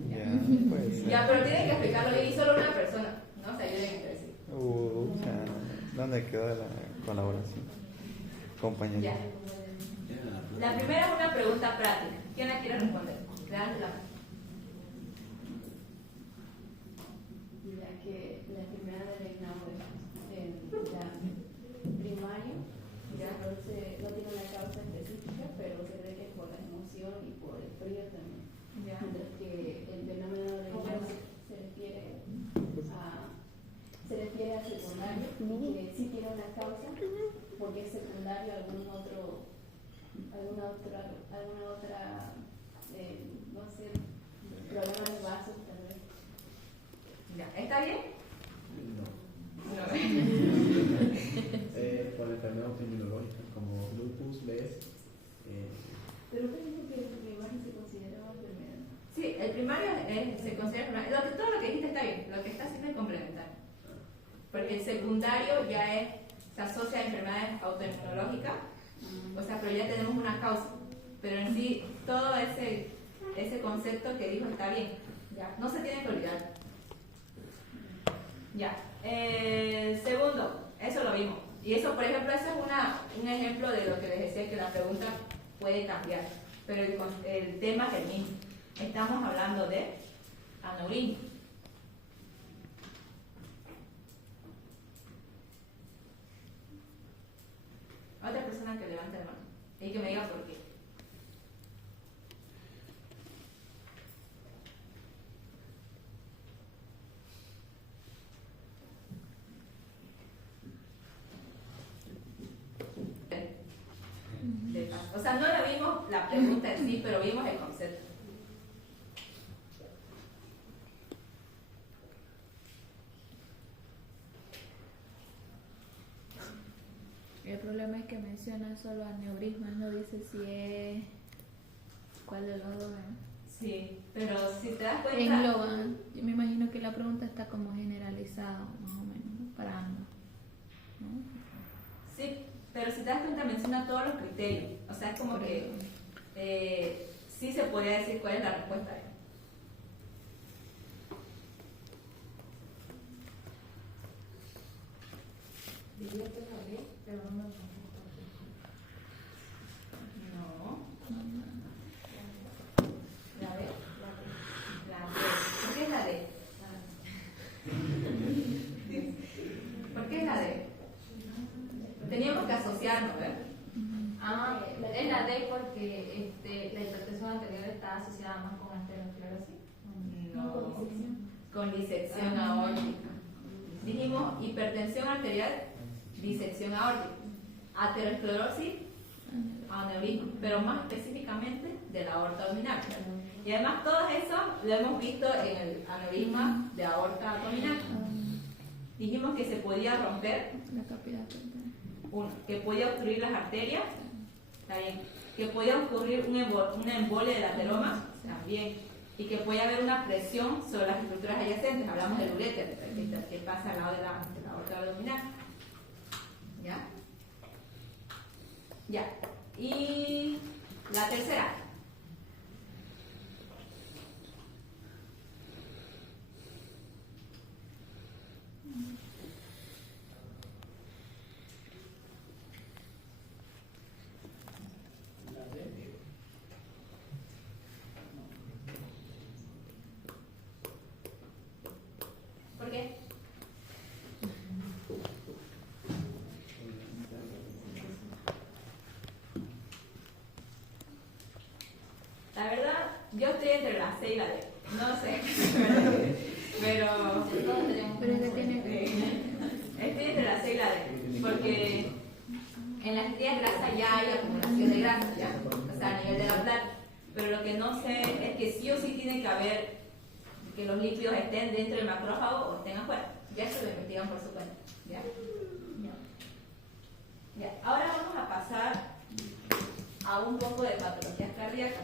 Ya, puede ser. Ya, pero tienen que explicarlo bien y solo una persona. No se ayuden entre sí. Ya. ¿Dónde quedó la colaboración? Compañero. Ya. La primera es una pregunta práctica. ¿Quién la quiere responder? Levanten la mano. Ya que la enfermedad de Raynaud es primario, Ya. entonces no tiene una causa específica, pero se ve que es por la emoción y por el frío también. Ya. Mientras que el fenómeno de Raynaud se refiere a secundario, que sí tiene una causa, porque es secundario a alguna otra no sé, problema de vasos tal vez. Ya. ¿Está bien? No. No. Por enfermedad autoinmunológica como lupus, LES. Pero usted dijo que el primario se considera una enfermedad. Sí, el primario se considera primario. Todo lo que dijiste está bien, lo que está haciendo es complementar. Porque el secundario ya se asocia a enfermedades autoinmunológicas, o sea, pero ya tenemos una causa. Pero en sí, todo ese concepto que dijo está bien. Ya, no se tiene que olvidar. Ya. Segundo, eso lo vimos. Y eso, por ejemplo, eso es un ejemplo de lo que les decía que la pregunta puede cambiar. Pero el tema es el mismo. Estamos hablando de aneurisma. Otra persona que levante la mano y que me diga por qué. pregunta en sí, pero vimos el concepto. El problema es que menciona solo aneurismas, no dice si es cuál de los dos es. Sí, pero si te das cuenta... Engloban. Yo me imagino que la pregunta está como generalizada, más o menos, ¿no? Para ambos, ¿no? Sí, pero si te das cuenta menciona todos los criterios. O sea, es como que sí se podría decir cuál es la respuesta. Diría que es la B, pero no me lo No. La B. La D. ¿Por qué es la D? ¿Por qué es la D? Teníamos que asociarnos, ¿verdad? Ah, es la D porque la hipertensión anterior está asociada más con arteriosclerosis. No. Con disección aórtica. Dijimos hipertensión arterial, disección aórtica. Aterosclerosis, aneurisma, pero más específicamente de la aorta abdominal. Y además todo eso lo hemos visto en el aneurisma de aorta abdominal. Dijimos que se podía romper, La capital. que podía obstruir las arterias, está bien, que podía ocurrir una embolia del ateroma, también, y que puede haber una presión sobre las estructuras adyacentes. Hablamos del uréter, que pasa al lado de la aorta abdominal. ¿Ya? Ya. Y la tercera. ¿Por qué? La verdad, yo estoy entre la C y la D. No sé. Pero Todos tenemos Pero ese tiene estoy entre la C y la D. Porque en las estrellas grasas ya hay acumulación de grasa, ¿ya? O sea, a nivel de la plata. Pero lo que no sé es que sí o sí tiene que haber que los lípidos estén dentro del macrófago o estén afuera. Ya eso lo investigan por su cuenta. ¿Ya? Ya. Ahora vamos a pasar a un poco de patologías cardíacas.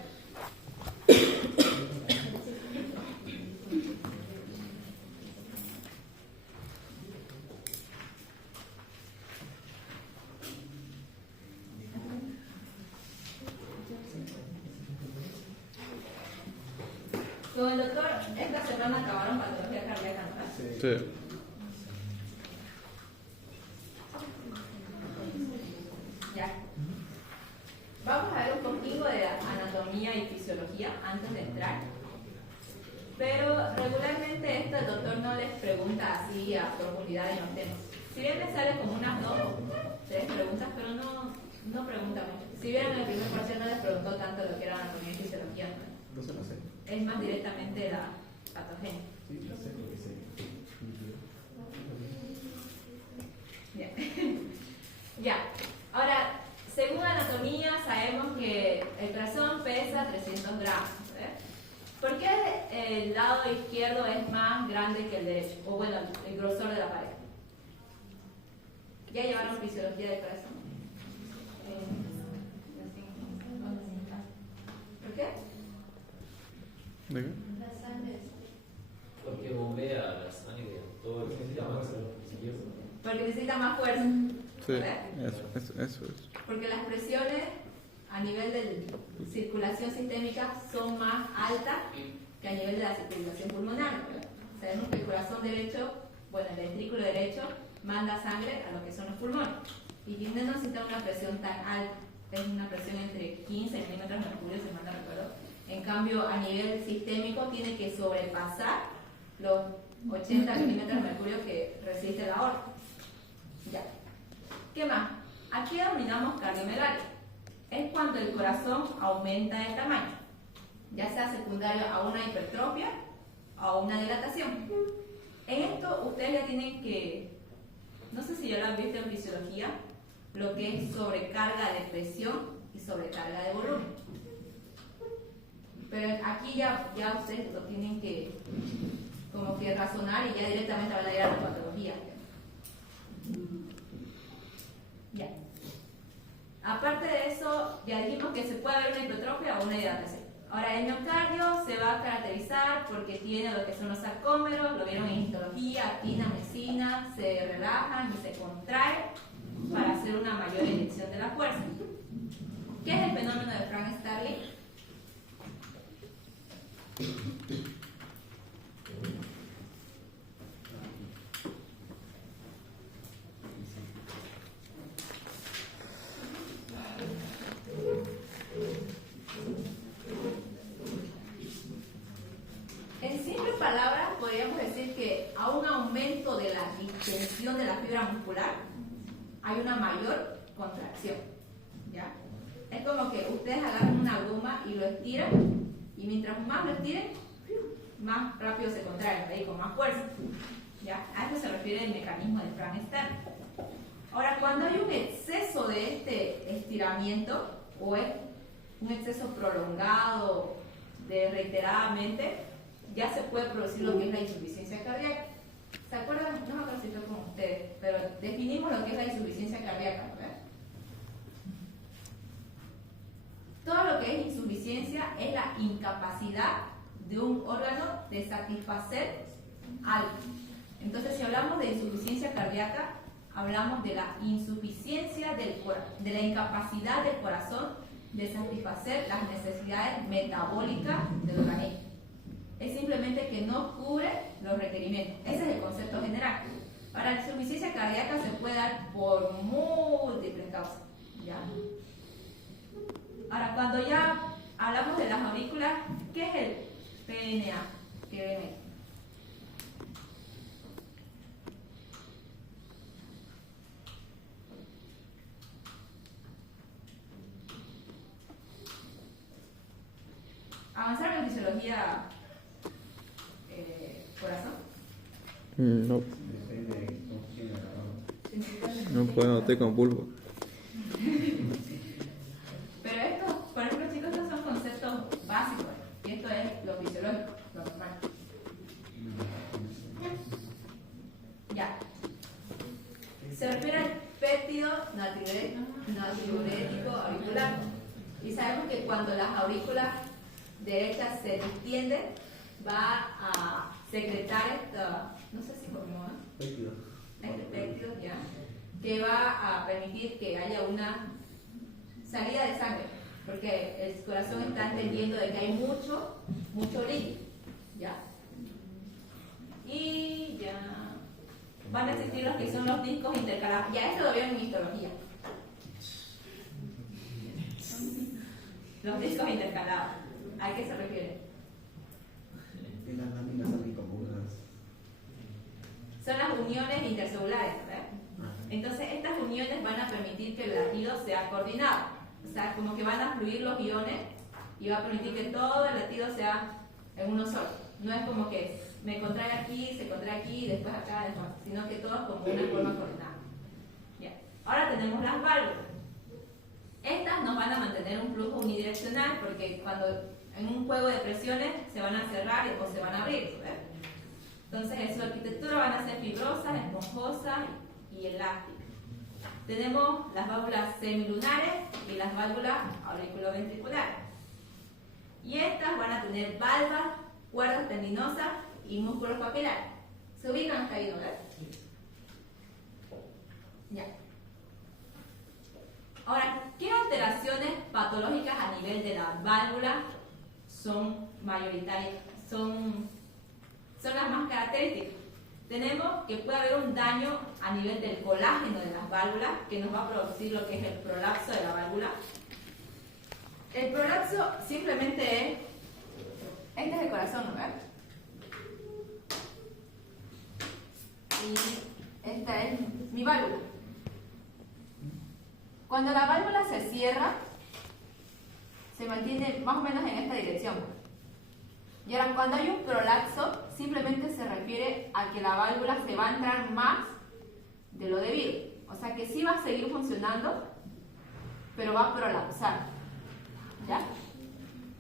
Con el doctor, esta semana acabaron patologías cardíacas, ¿no? Sí. Ya. Vamos a ver un poquito de anatomía y fisiología antes de entrar. Pero regularmente esto el doctor no les pregunta así a profundidad en los temas. Si bien les sale como unas 2 o 3 preguntas, pero no pregunta mucho. Si bien en el primer parcial no les preguntó tanto lo que era anatomía y fisiología, ¿no? Entonces no sé. Es más directamente la patogenia. Sí, no sé porque sé. Bien. Ya. Ahora, según anatomía, sabemos que el corazón pesa 300 gramos. ¿Por qué el lado izquierdo es más grande que el derecho? O bueno, el grosor de la pared. ¿Ya llevaron fisiología del corazón? ¿Por qué? ¿De qué? Porque bombea la sangre, todo el sistema. Porque necesita más fuerza. Sí, ¿Verdad? eso es. Porque las presiones a nivel de circulación sistémica son más altas que a nivel de la circulación pulmonar. ¿Verdad? Sabemos que el corazón derecho, bueno, el ventrículo derecho, manda sangre a lo que son los pulmones. Y no necesita una presión tan alta. Es una presión entre 15 milímetros de mercurio, si mal no recuerdo. En cambio, a nivel sistémico tiene que sobrepasar los 80 milímetros de mercurio que resiste la aorta. Ya. ¿Qué más? Aquí denominamos cardiomegalia. Es cuando el corazón aumenta de tamaño, ya sea secundario a una hipertrofia o a una dilatación. En esto ustedes ya tienen que, no sé si ya lo han visto en fisiología, lo que es sobrecarga de presión y sobrecarga de volumen. aquí ya ustedes lo tienen que como que razonar y ya directamente van a ir a la patología. Ya. Aparte de eso, ya dijimos que se puede ver una hipertrofia o una hidratación. Ahora, el miocardio se va a caracterizar porque tiene lo que son los sarcómeros, lo vieron en histología, actina, miosina, se relajan y se contraen para hacer una mayor inyección de la fuerza. ¿Qué es el fenómeno de Frank Starling? En simples palabras, podríamos decir que a un aumento de la distensión de la fibra muscular hay una mayor contracción. ¿Ya? Es como que ustedes agarran una goma y lo estiran, y mientras más lo estiren, más rápido se contrae, ahí con más fuerza. ¿Ya? A esto se refiere el mecanismo de Frank Starling. Ahora, cuando hay un exceso de este estiramiento, o es un exceso prolongado de reiteradamente, ya se puede producir lo que es la insuficiencia cardíaca. ¿Se acuerdan? No me acuerdo si fue con ustedes, pero definimos lo que es la insuficiencia cardíaca, ¿verdad? Todo lo que es insuficiencia es la incapacidad de un órgano de satisfacer algo. Entonces, si hablamos de insuficiencia cardíaca, hablamos de la insuficiencia de la incapacidad del corazón de satisfacer las necesidades metabólicas del organismo. Es simplemente que no cubre los requerimientos. Ese es el concepto general. Ahora, la insuficiencia cardíaca se puede dar por múltiples causas. ¿Ya? Ahora, cuando ya hablamos de las aurículas, ¿qué es el PNA? ¿Qué ven ahí? ¿Avanzaron en fisiología corazón? No, Depende de cómo tiene la no puedo anotar con pulpo. Pero estos, por ejemplo, chicos, estos son conceptos básicos. Y esto es lo fisiológico, lo normal. Ya. Se refiere al péptido natriurético auricular. Y sabemos que cuando las aurículas derechas se distienden, va a secretar esta, no sé si hormona, este péptido, ya, que va a permitir que haya una salida de sangre, porque el corazón está entendiendo de que hay mucho líquido, ya. Y ya van a existir los que son los discos intercalados. Ya esto lo vieron en histología. Los discos intercalados. ¿A qué se refiere? Y las láminas salen como unas. Son las uniones intercelulares, ¿verdad? Entonces estas uniones van a permitir que el latido sea coordinado. O sea, como que van a fluir los iones y va a permitir que todo el latido sea en uno solo. No es como que me contrae aquí, se contrae aquí, después acá, después, sino que todo es como una forma coordinada. Bien. Ahora tenemos las válvulas. Estas nos van a mantener un flujo unidireccional porque cuando en un juego de presiones se van a cerrar o se van a abrir, ¿verdad? Entonces en su arquitectura van a ser fibrosas, esponjosas y elásticas. Tenemos las válvulas semilunares y las válvulas auriculoventriculares. Y estas van a tener valvas, cuerdas tendinosas y músculos papilares. ¿Se ubican hasta ahí, verdad? Ya. Ahora, ¿qué alteraciones patológicas a nivel de la válvula son mayoritarias? Son las más características. Tenemos que puede haber un daño a nivel del colágeno de las válvulas que nos va a producir lo que es el prolapso de la válvula. El prolapso simplemente es, este es el corazón, ¿no? Y esta es mi válvula. Cuando la válvula se cierra, se mantiene más o menos en esta dirección. Y ahora, cuando hay un prolapso, simplemente se refiere a que la válvula se va a entrar más de lo debido. O sea que sí va a seguir funcionando, pero va a prolapsar. ¿Ya?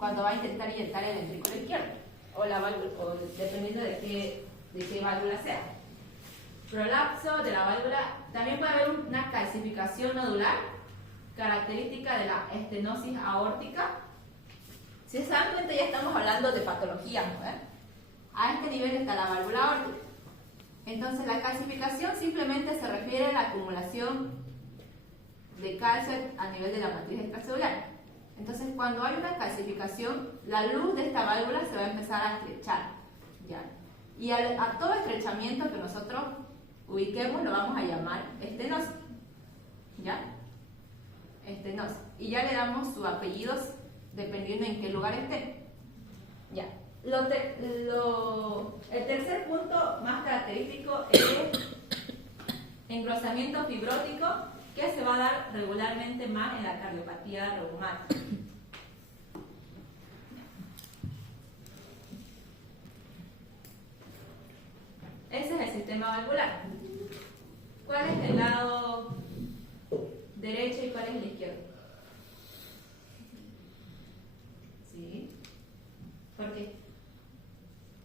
cuando va a intentar inyectar el ventrículo izquierdo, o la válvula, o dependiendo de qué válvula sea. Prolapso de la válvula, también puede haber una calcificación nodular, característica de la estenosis aórtica. Si se dan cuenta, ya estamos hablando de patología, ¿no? A este nivel está la válvula aórtica. Entonces, la calcificación simplemente se refiere a la acumulación de calcio a nivel de la matriz extracelular. Entonces, cuando hay una calcificación, la luz de esta válvula se va a empezar a estrechar, ¿ya? Y a todo estrechamiento que nosotros ubiquemos lo vamos a llamar estenosis, ¿ya? Estenosis. Y ya le damos sus apellidos dependiendo en qué lugar esté. Ya. El tercer punto más característico es engrosamiento fibrótico, que se va a dar regularmente más en la cardiopatía reumática. Ese es el sistema valvular. ¿Cuál es el lado derecho y cuál es el izquierdo? ¿Sí? ¿Por qué?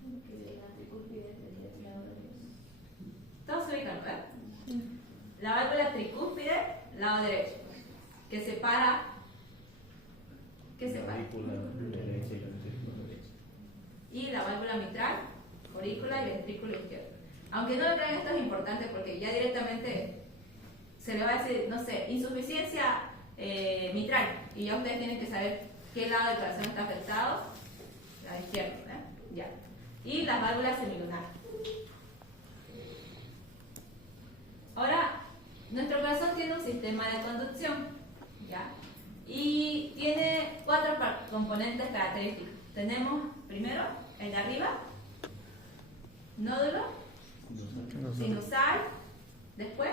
Porque la tricúspide sería el lado derecho. Todos se ubican, ¿verdad? La válvula tricúspide, lado derecho, que separa. ¿Qué separa? Aurícula derecha y ventrículo derecho. Y la válvula mitral, aurícula y ventrículo izquierdo. Aunque no lo crean, esto es importante porque ya directamente se le va a decir, no sé, insuficiencia mitral, y ya ustedes tienen que saber qué lado del corazón está afectado. La izquierda, ¿eh? Ya. Y las válvulas semilunares. Ahora, nuestro corazón tiene un sistema de conducción, ¿ya? Y tiene 4 componentes característicos. Tenemos primero el de arriba, nódulo, sinusal, después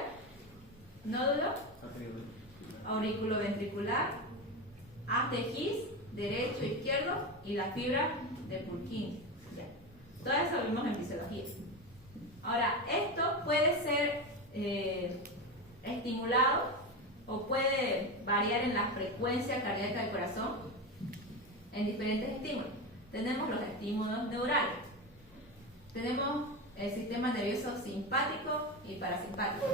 nódulo, auriculoventricular, haz de His, derecho, izquierdo, y la fibra de Purkinje. Ya. Todo eso lo vimos en fisiología. Ahora, esto puede ser estimulado o puede variar en la frecuencia cardíaca del corazón en diferentes estímulos. Tenemos los estímulos neurales. Tenemos el sistema nervioso simpático y parasimpático.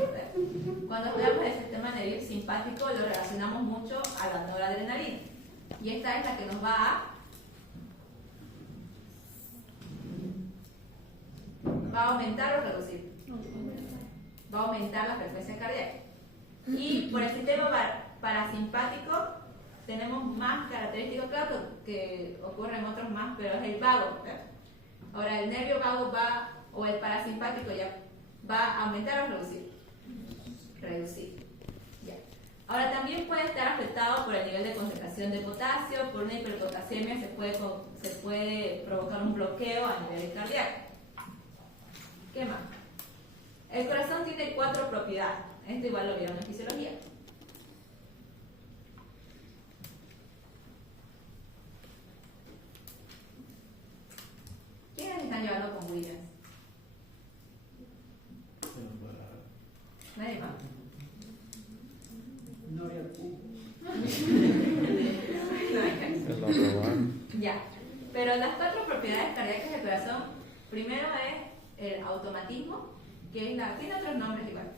Cuando hablamos del sistema nervioso simpático lo relacionamos mucho a la noradrenalina. Y esta es la que nos va a aumentar o reducir. Va a aumentar la frecuencia cardíaca. Y por el sistema parasimpático tenemos más característicos, claro, que ocurren otros más, pero es el vago. Ahora, el nervio vago o el parasimpático ya va a aumentar o reducir. Reducir. Ya. Ahora, también puede estar afectado por el nivel de concentración de potasio, por una hiperpotasemia se puede provocar un bloqueo a nivel cardíaco. ¿Qué más? El corazón tiene 4 propiedades. Esto igual lo vieron en fisiología. ¿Quiénes están llevando con Williams? Nadie más. Se lo robaron. Ya. Pero las 4 propiedades cardíacas del corazón, primero es el automatismo, que es tiene otros nombres igual.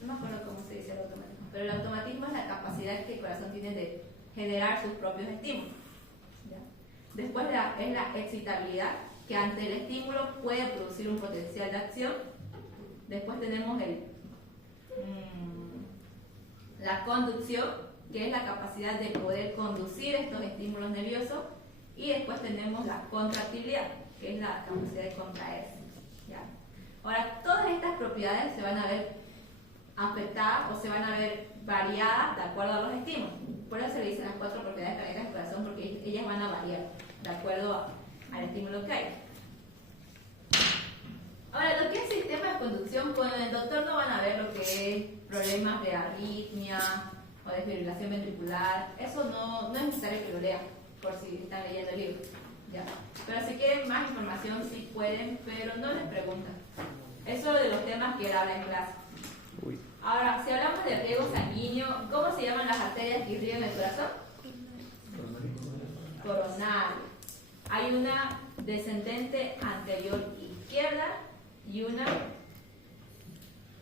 No me acuerdo cómo se dice el automatismo, pero el automatismo es la capacidad que el corazón tiene de generar sus propios estímulos. ¿Ya? Después es la excitabilidad, que ante el estímulo puede producir un potencial de acción. Después tenemos la conducción, que es la capacidad de poder conducir estos estímulos nerviosos. Y después tenemos la contractibilidad, que es la capacidad de contraerse. ¿Ya? Ahora, todas estas propiedades se van a ver afectadas o se van a ver variadas de acuerdo a los estímulos. Por eso se le dicen las 4 propiedades cardíacas del corazón, porque ellas van a variar de acuerdo al estímulo que hay. Ahora, lo que es sistema de conducción, con el doctor no van a ver lo que es problemas de arritmia o de fibrilación ventricular. Eso no es necesario que lo lean, por si están leyendo el libro. ¿Ya? Pero si quieren más información, sí pueden, pero no les preguntan. Eso de los temas que él habla en clase. Uy. Ahora, si hablamos de riego sanguíneo, ¿cómo se llaman las arterias que irrigan el corazón? coronaria. Hay una descendente anterior izquierda y una,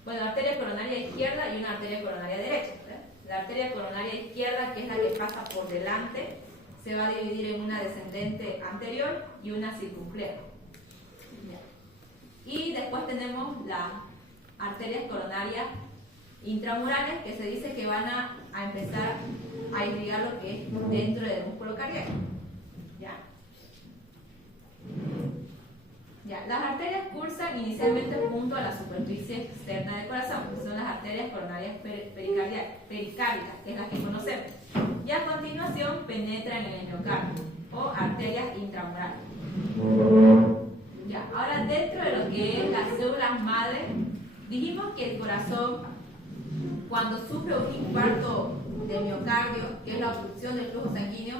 bueno, arteria coronaria izquierda y una arteria coronaria derecha, ¿verdad? La arteria coronaria izquierda, que es la que pasa por delante, se va a dividir en una descendente anterior y una circunfleja. Y después tenemos las arterias coronarias intramurales, que se dice que van a empezar a irrigar lo que es dentro del músculo cardíaco. ¿Ya? Ya, las arterias cursan inicialmente junto a la superficie externa del corazón, que son las arterias coronarias pericárdicas, que es las que conocemos. Y a continuación penetran en el miocardio, o arterias intramurales. Ya, ahora dentro de lo que es las células madre, dijimos que el corazón, cuando sufre un infarto del miocardio, que es la obstrucción del flujo sanguíneo,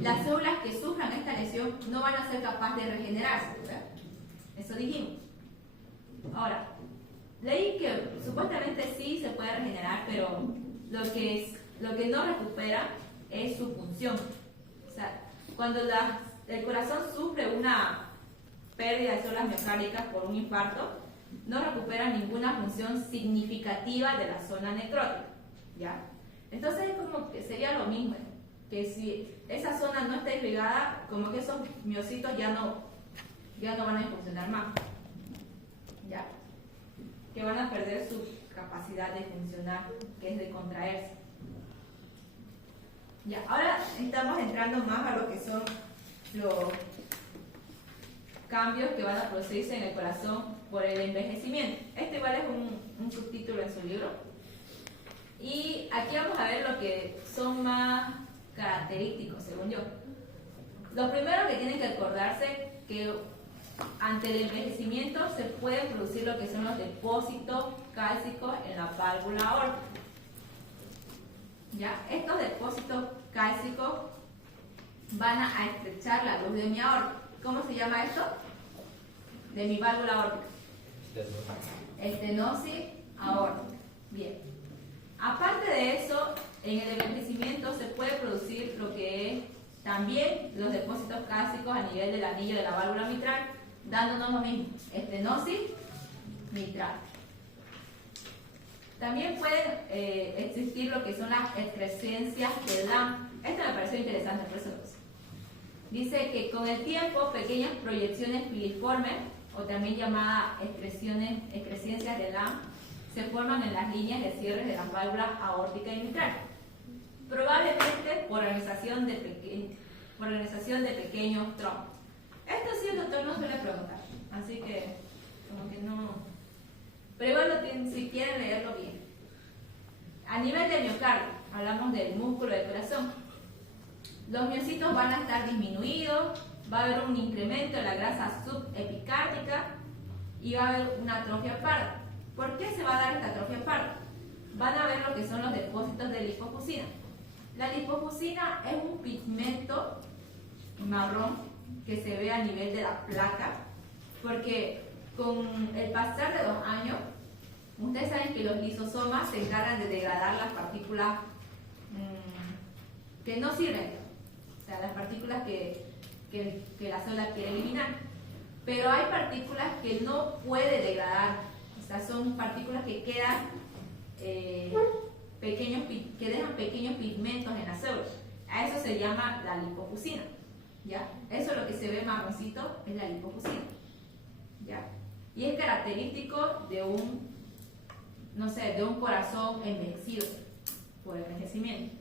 las células que sufran esta lesión no van a ser capaces de regenerarse, ¿verdad? Eso dijimos. Ahora, leí que supuestamente sí se puede regenerar, pero lo que no recupera es su función. O sea, cuando el corazón sufre una pérdida de células miocárdicas por un infarto, no recupera ninguna función significativa de la zona necrótica, ¿ya? Entonces es como que sería lo mismo, que si esa zona no está irrigada, como que esos miocitos ya no van a funcionar más, ¿ya? Que van a perder su capacidad de funcionar, que es de contraerse. Ya, ahora estamos entrando más a lo que son los cambios que van a producirse en el corazón por el envejecimiento. Este igual es un subtítulo en su libro. Y aquí vamos a ver lo que son más característicos, según yo. Lo primero que tienen que acordarse que ante el envejecimiento se pueden producir lo que son los depósitos cálcicos en la válvula aórtica. ¿Ya? Estos depósitos cálcicos van a estrechar la luz de mi aorta. ¿Cómo se llama esto? De mi válvula aórtica. Estenosis aórtica. Bien. Aparte de eso, en el envejecimiento se puede producir lo que es también los depósitos cálcicos a nivel del anillo de la válvula mitral, dándonos lo mismo, estenosis mitral. También pueden existir lo que son las excrescencias de LAM. Esto me pareció interesante, por eso lo puse. Dice que con el tiempo, pequeñas proyecciones filiformes, o también llamadas excrescencias de LAM, se forman en las líneas de cierre de las válvulas aórtica y mitral. Probablemente por organización de pequeños trombos. Esto sí el doctor no suele preguntar, así que como que no. Pero igual si quieren leerlo bien. A nivel del miocardio, hablamos del músculo del corazón. Los miocitos van a estar disminuidos, va a haber un incremento de la grasa subepicárdica y va a haber una atrofia parda. ¿Por qué se va a dar esta atrofia parda? Van a ver lo que son los depósitos de lipofuscina. La lipofuscina es un pigmento marrón que se ve a nivel de la placa, porque con el pasar de los años, ustedes saben que los lisosomas se encargan de degradar las partículas que no sirven, o sea, las partículas que la célula quiere eliminar. Pero hay partículas que no puede degradar, o sea, son partículas que quedan que dejan pequeños pigmentos en las células. A eso se llama la lipofuscina, ¿ya? Eso es lo que se ve marroncito, es la lipofuscina, ¿ya? Y es característico de un corazón envejecido por el envejecimiento.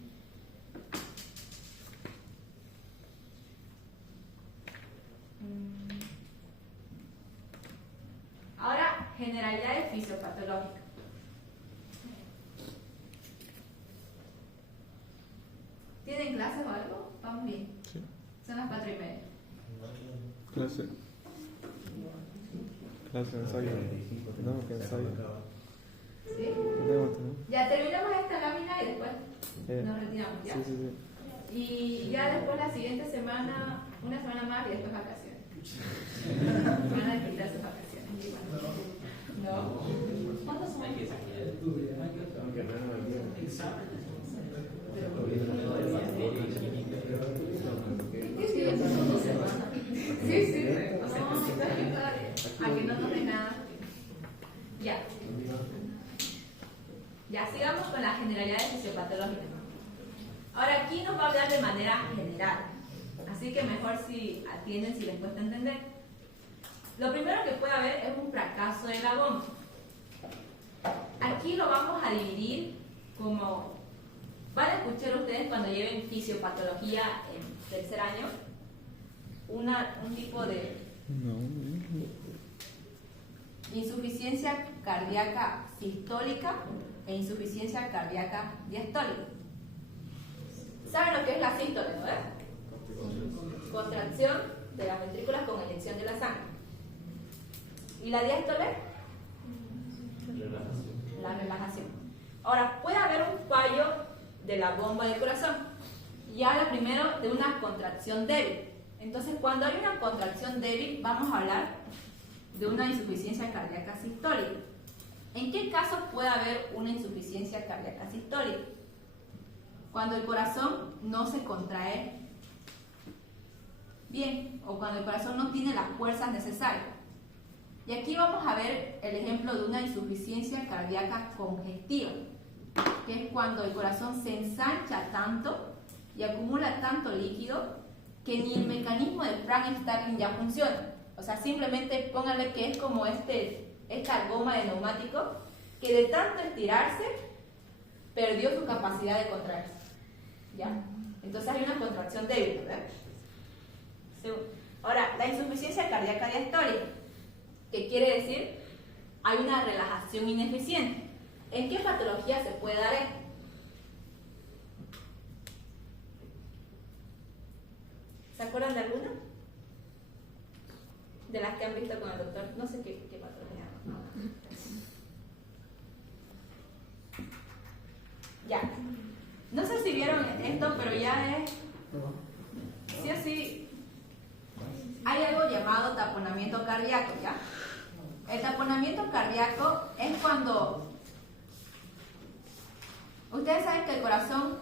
Ahora, generalidades fisiopatológicas. ¿Tienen clases o algo? Vamos bien. Sí. Son las 4:30. Clase de ensayo. No, que ensayo. ¿Sí? Tenemos, ¿no? Ya terminamos esta lámina y después nos retiramos, ¿ya? Sí, sí, sí. Y ya después la siguiente semana, una semana más y después vacaciones. Van a disfrutar sus vacaciones. No. ¿Cuántos son? Hay que sacar. Aunque no, el día. Pero Sí, sí. A que no nos dé nada. Ya. Ya, sigamos con las generalidades fisiopatológicas. Ahora aquí nos va a hablar de manera general. Así que mejor si atienden si les cuesta entender. Lo primero que puede haber es un fracaso de la bomba. Aquí lo vamos a dividir como... Van a escuchar ustedes cuando lleven fisiopatología en tercer año un tipo de No. insuficiencia cardíaca sistólica e insuficiencia cardíaca diastólica. ¿Saben lo que es la sístole, no? Contracción de las ventrículas con eyección de la sangre. ¿Y la diástole? Relajación. La relajación. Ahora, puede haber un fallo de la bomba del corazón. Y habla primero de una contracción débil. Entonces, cuando hay una contracción débil, vamos a hablar de una insuficiencia cardíaca sistólica. ¿En qué casos puede haber una insuficiencia cardíaca sistólica? Cuando el corazón no se contrae bien o cuando el corazón no tiene las fuerzas necesarias. Y aquí vamos a ver el ejemplo de una insuficiencia cardíaca congestiva, que es cuando el corazón se ensancha tanto y acumula tanto líquido que ni el mecanismo de Frank-Starling ya funciona. O sea, simplemente pónganle que es como esta goma de neumático que de tanto estirarse perdió su capacidad de contraerse. ¿Ya? Entonces hay una contracción débil, ¿verdad? Ahora, la insuficiencia cardíaca diastólica, que quiere decir hay una relajación ineficiente. ¿En qué patología se puede dar esto? ¿Se acuerdan de alguna? De las que han visto con el doctor. No sé qué patología. Ya. No sé si vieron esto, pero ya es... Sí o sí. Hay algo llamado taponamiento cardíaco, ¿ya? El taponamiento cardíaco es cuando... Ustedes saben que el corazón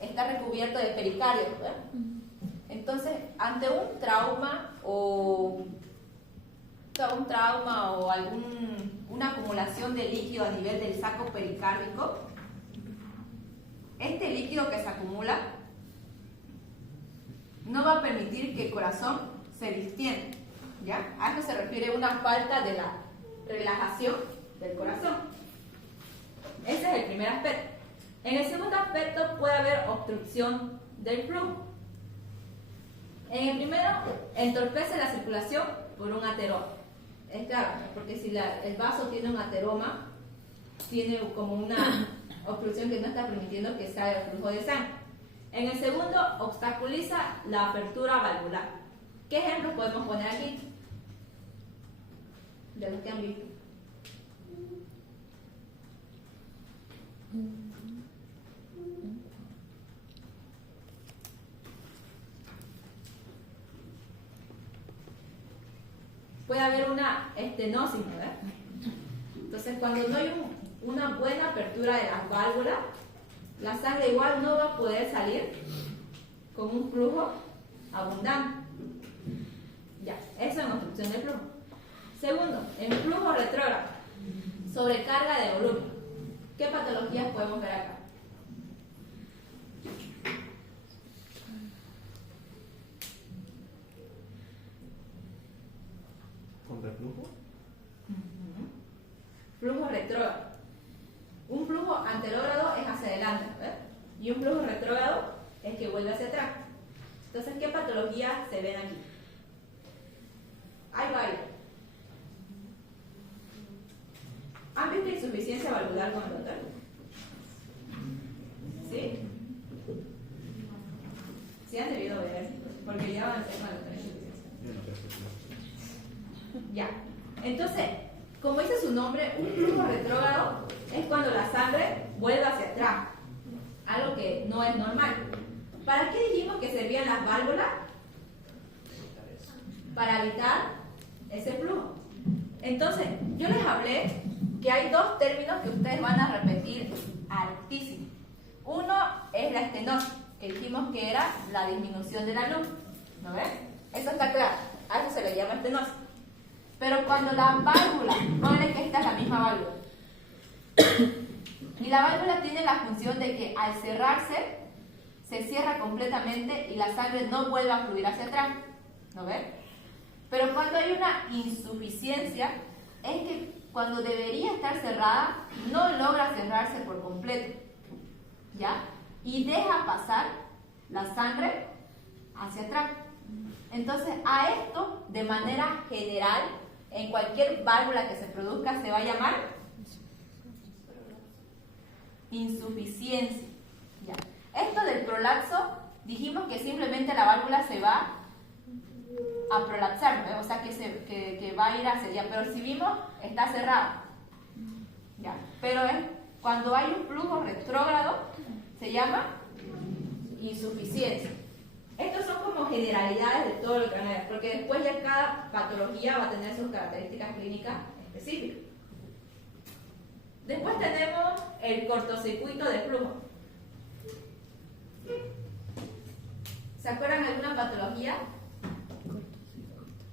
está recubierto de pericardio, ¿verdad? Entonces, ante un trauma o una acumulación de líquido a nivel del saco pericárdico, este líquido que se acumula no va a permitir que el corazón se distienda, ¿ya? A eso se refiere una falta de la relajación del corazón. Ese es el primer aspecto. En el segundo aspecto puede haber obstrucción del flujo. En el primero, entorpece la circulación por un ateroma. Es claro, porque si el vaso tiene un ateroma, tiene como una obstrucción que no está permitiendo que salga el flujo de sangre. En el segundo, obstaculiza la apertura valvular. ¿Qué ejemplos podemos poner aquí? De los que han visto. Puede haber una estenosis, ¿verdad? Entonces, cuando no hay una buena apertura de las válvulas, la sangre igual no va a poder salir con un flujo abundante. Ya, eso es obstrucción del flujo. Segundo, en flujo retrógrado, sobrecarga de volumen. ¿Qué patologías podemos ver acá? ¿Con reflujo? Flujo retrógrado. Un flujo anterógrado es hacia adelante, ¿verdad? Y un flujo retrógrado es que vuelve hacia atrás. Entonces, ¿qué patologías se ven aquí? Hay varias. ¿Han visto insuficiencia valvular con el doctor? ¿Sí? Sí han debido ver, porque ya avancé con el doctor en insuficiencia. Yo no creo que Ya. Entonces, como dice su nombre, un flujo retrógrado es cuando la sangre vuelve hacia atrás, algo que no es normal. ¿Para qué dijimos que servían las válvulas? Para evitar ese flujo. Entonces, yo les hablé que hay dos términos que ustedes van a repetir altísimo. Uno es la estenosis, que dijimos que era la disminución de la luz. ¿No ven? Eso está claro. eso se le llama estenosis. Pero cuando la válvula, ponle que esta es la misma válvula, y la válvula tiene la función de que al cerrarse, se cierra completamente y la sangre no vuelve a fluir hacia atrás, ¿no ves? Pero cuando hay una insuficiencia, es que cuando debería estar cerrada, no logra cerrarse por completo, ¿ya? Y deja pasar la sangre hacia atrás. Entonces, a esto, de manera general, en cualquier válvula que se produzca, se va a llamar insuficiencia. ¿Ya? Esto del prolapso, dijimos que simplemente la válvula se va a prolapsar, ¿no? O sea que va a ir hacia allá, pero si vimos, está cerrado. ¿Ya? Pero cuando hay un flujo retrógrado, se llama insuficiencia. Estos son como generalidades de todo lo que van a ver, porque después ya cada patología va a tener sus características clínicas específicas. Después tenemos el cortocircuito de flujo. ¿Se acuerdan de alguna patología?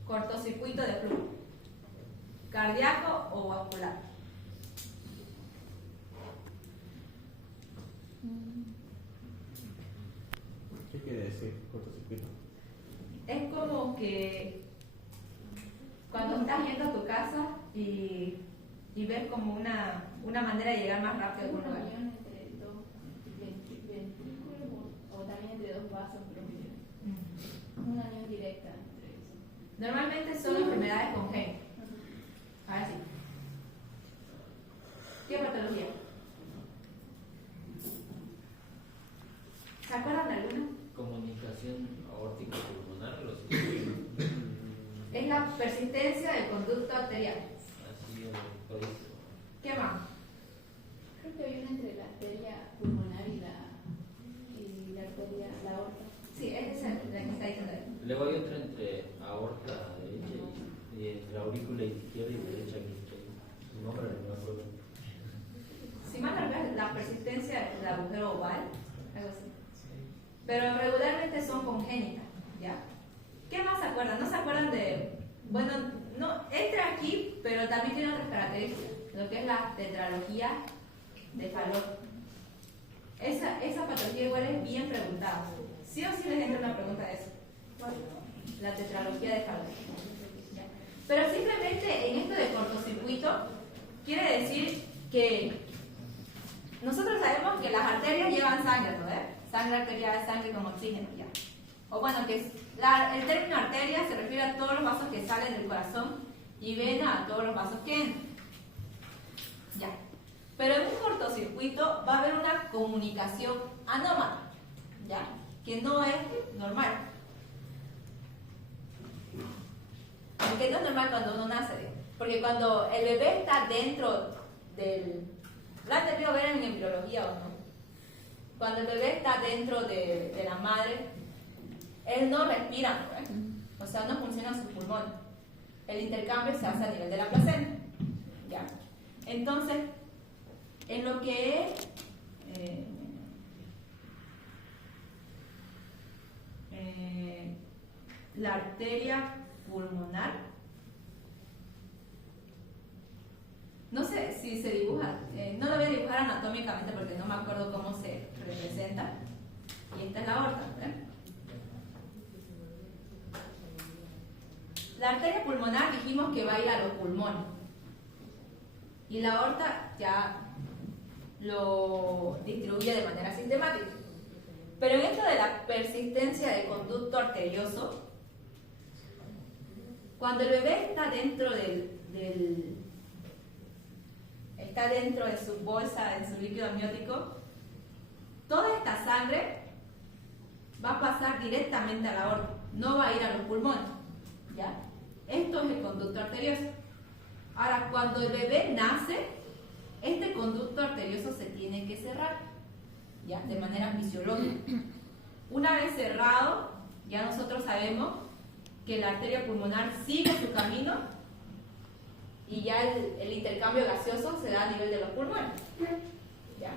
Cortocircuito de flujo. ¿Cardíaco o vascular? ¿Qué quiere decir cortocircuito? Es como que cuando estás yendo a tu casa y ves como una manera de llegar más rápido a algún Una lugar. unión entre dos ventrículos o también entre dos vasos bronquiales. Una unión directa entre eso. Normalmente son enfermedades congénitas. Ahora sí. ¿Qué patología? ¿Se acuerdan de alguna? Comunicación aórtica pulmonar, los Es la persistencia del conducto arterial. así en el país. ¿Qué más? Creo que hay una entre la arteria pulmonar y la arteria, la aorta. Sí, es esa la que está diciendo ahí. Luego hay otra entre aorta derecha y entre aurícula izquierda y derecha que su nombre no me acuerdo. Si mal no recuerdo, la persistencia del agujero oval, algo así. Pero regularmente son congénitas, ¿ya? ¿Qué más se acuerdan? ¿No se acuerdan de...? Bueno, no, entra aquí, pero también tiene otras características, lo que es la tetralogía de Fallot. Esa patología igual es bien preguntada. Sí o sí les entra una pregunta de eso. La tetralogía de Fallot. ¿Ya? Pero simplemente en esto de cortocircuito, quiere decir que nosotros sabemos que las arterias llevan sangre, ¿no? Sangre arterial, sangre con oxígeno, ya. O bueno, que el término arteria se refiere a todos los vasos que salen del corazón y vena a todos los vasos que entran. Ya. Pero en un cortocircuito va a haber una comunicación anómala, ya, que no es normal. Que no es normal cuando uno nace, porque cuando el bebé está dentro del... ¿La han debido ver en embriología o no? Cuando el bebé está dentro de la madre, él no respira, ¿no? O sea, no funciona su pulmón. El intercambio se hace a nivel de la placenta. ¿Ya? Entonces, en lo que es la arteria pulmonar, no sé si se dibuja, no lo voy a dibujar anatómicamente porque no me acuerdo cómo se representa. Y esta es la aorta, ¿verdad? La arteria pulmonar dijimos que va a ir a los pulmones. Y la aorta ya lo distribuye de manera sistemática. Pero en esto de la persistencia del conducto arterioso, cuando el bebé está dentro está dentro de su bolsa, en su líquido amniótico, toda esta sangre va a pasar directamente a la aorta, no va a ir a los pulmones, ¿ya? Esto es el conducto arterioso. Ahora, cuando el bebé nace, este conducto arterioso se tiene que cerrar, ¿ya? De manera fisiológica. Una vez cerrado, ya nosotros sabemos que la arteria pulmonar sigue su camino y ya el intercambio gaseoso se da a nivel de los pulmones, ¿ya?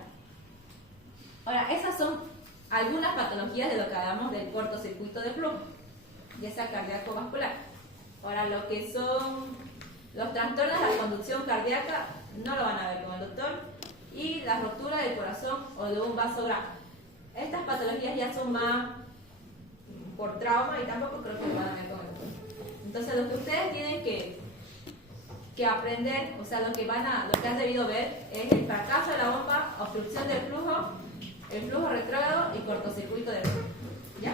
Ahora, esas son algunas patologías de lo que hablamos del cortocircuito de flujo, ya sea cardíaco o vascular. Para lo que son los trastornos de la conducción cardíaca, no lo van a ver con el doctor. Y la rotura del corazón o de un vaso grave. Estas patologías ya son más por trauma y tampoco creo que lo van a ver con el doctor. Entonces lo que ustedes tienen que aprender, o sea, lo que han debido ver es el fracaso de la bomba, obstrucción del flujo, el flujo retrógrado y cortocircuito del flujo. ¿Ya?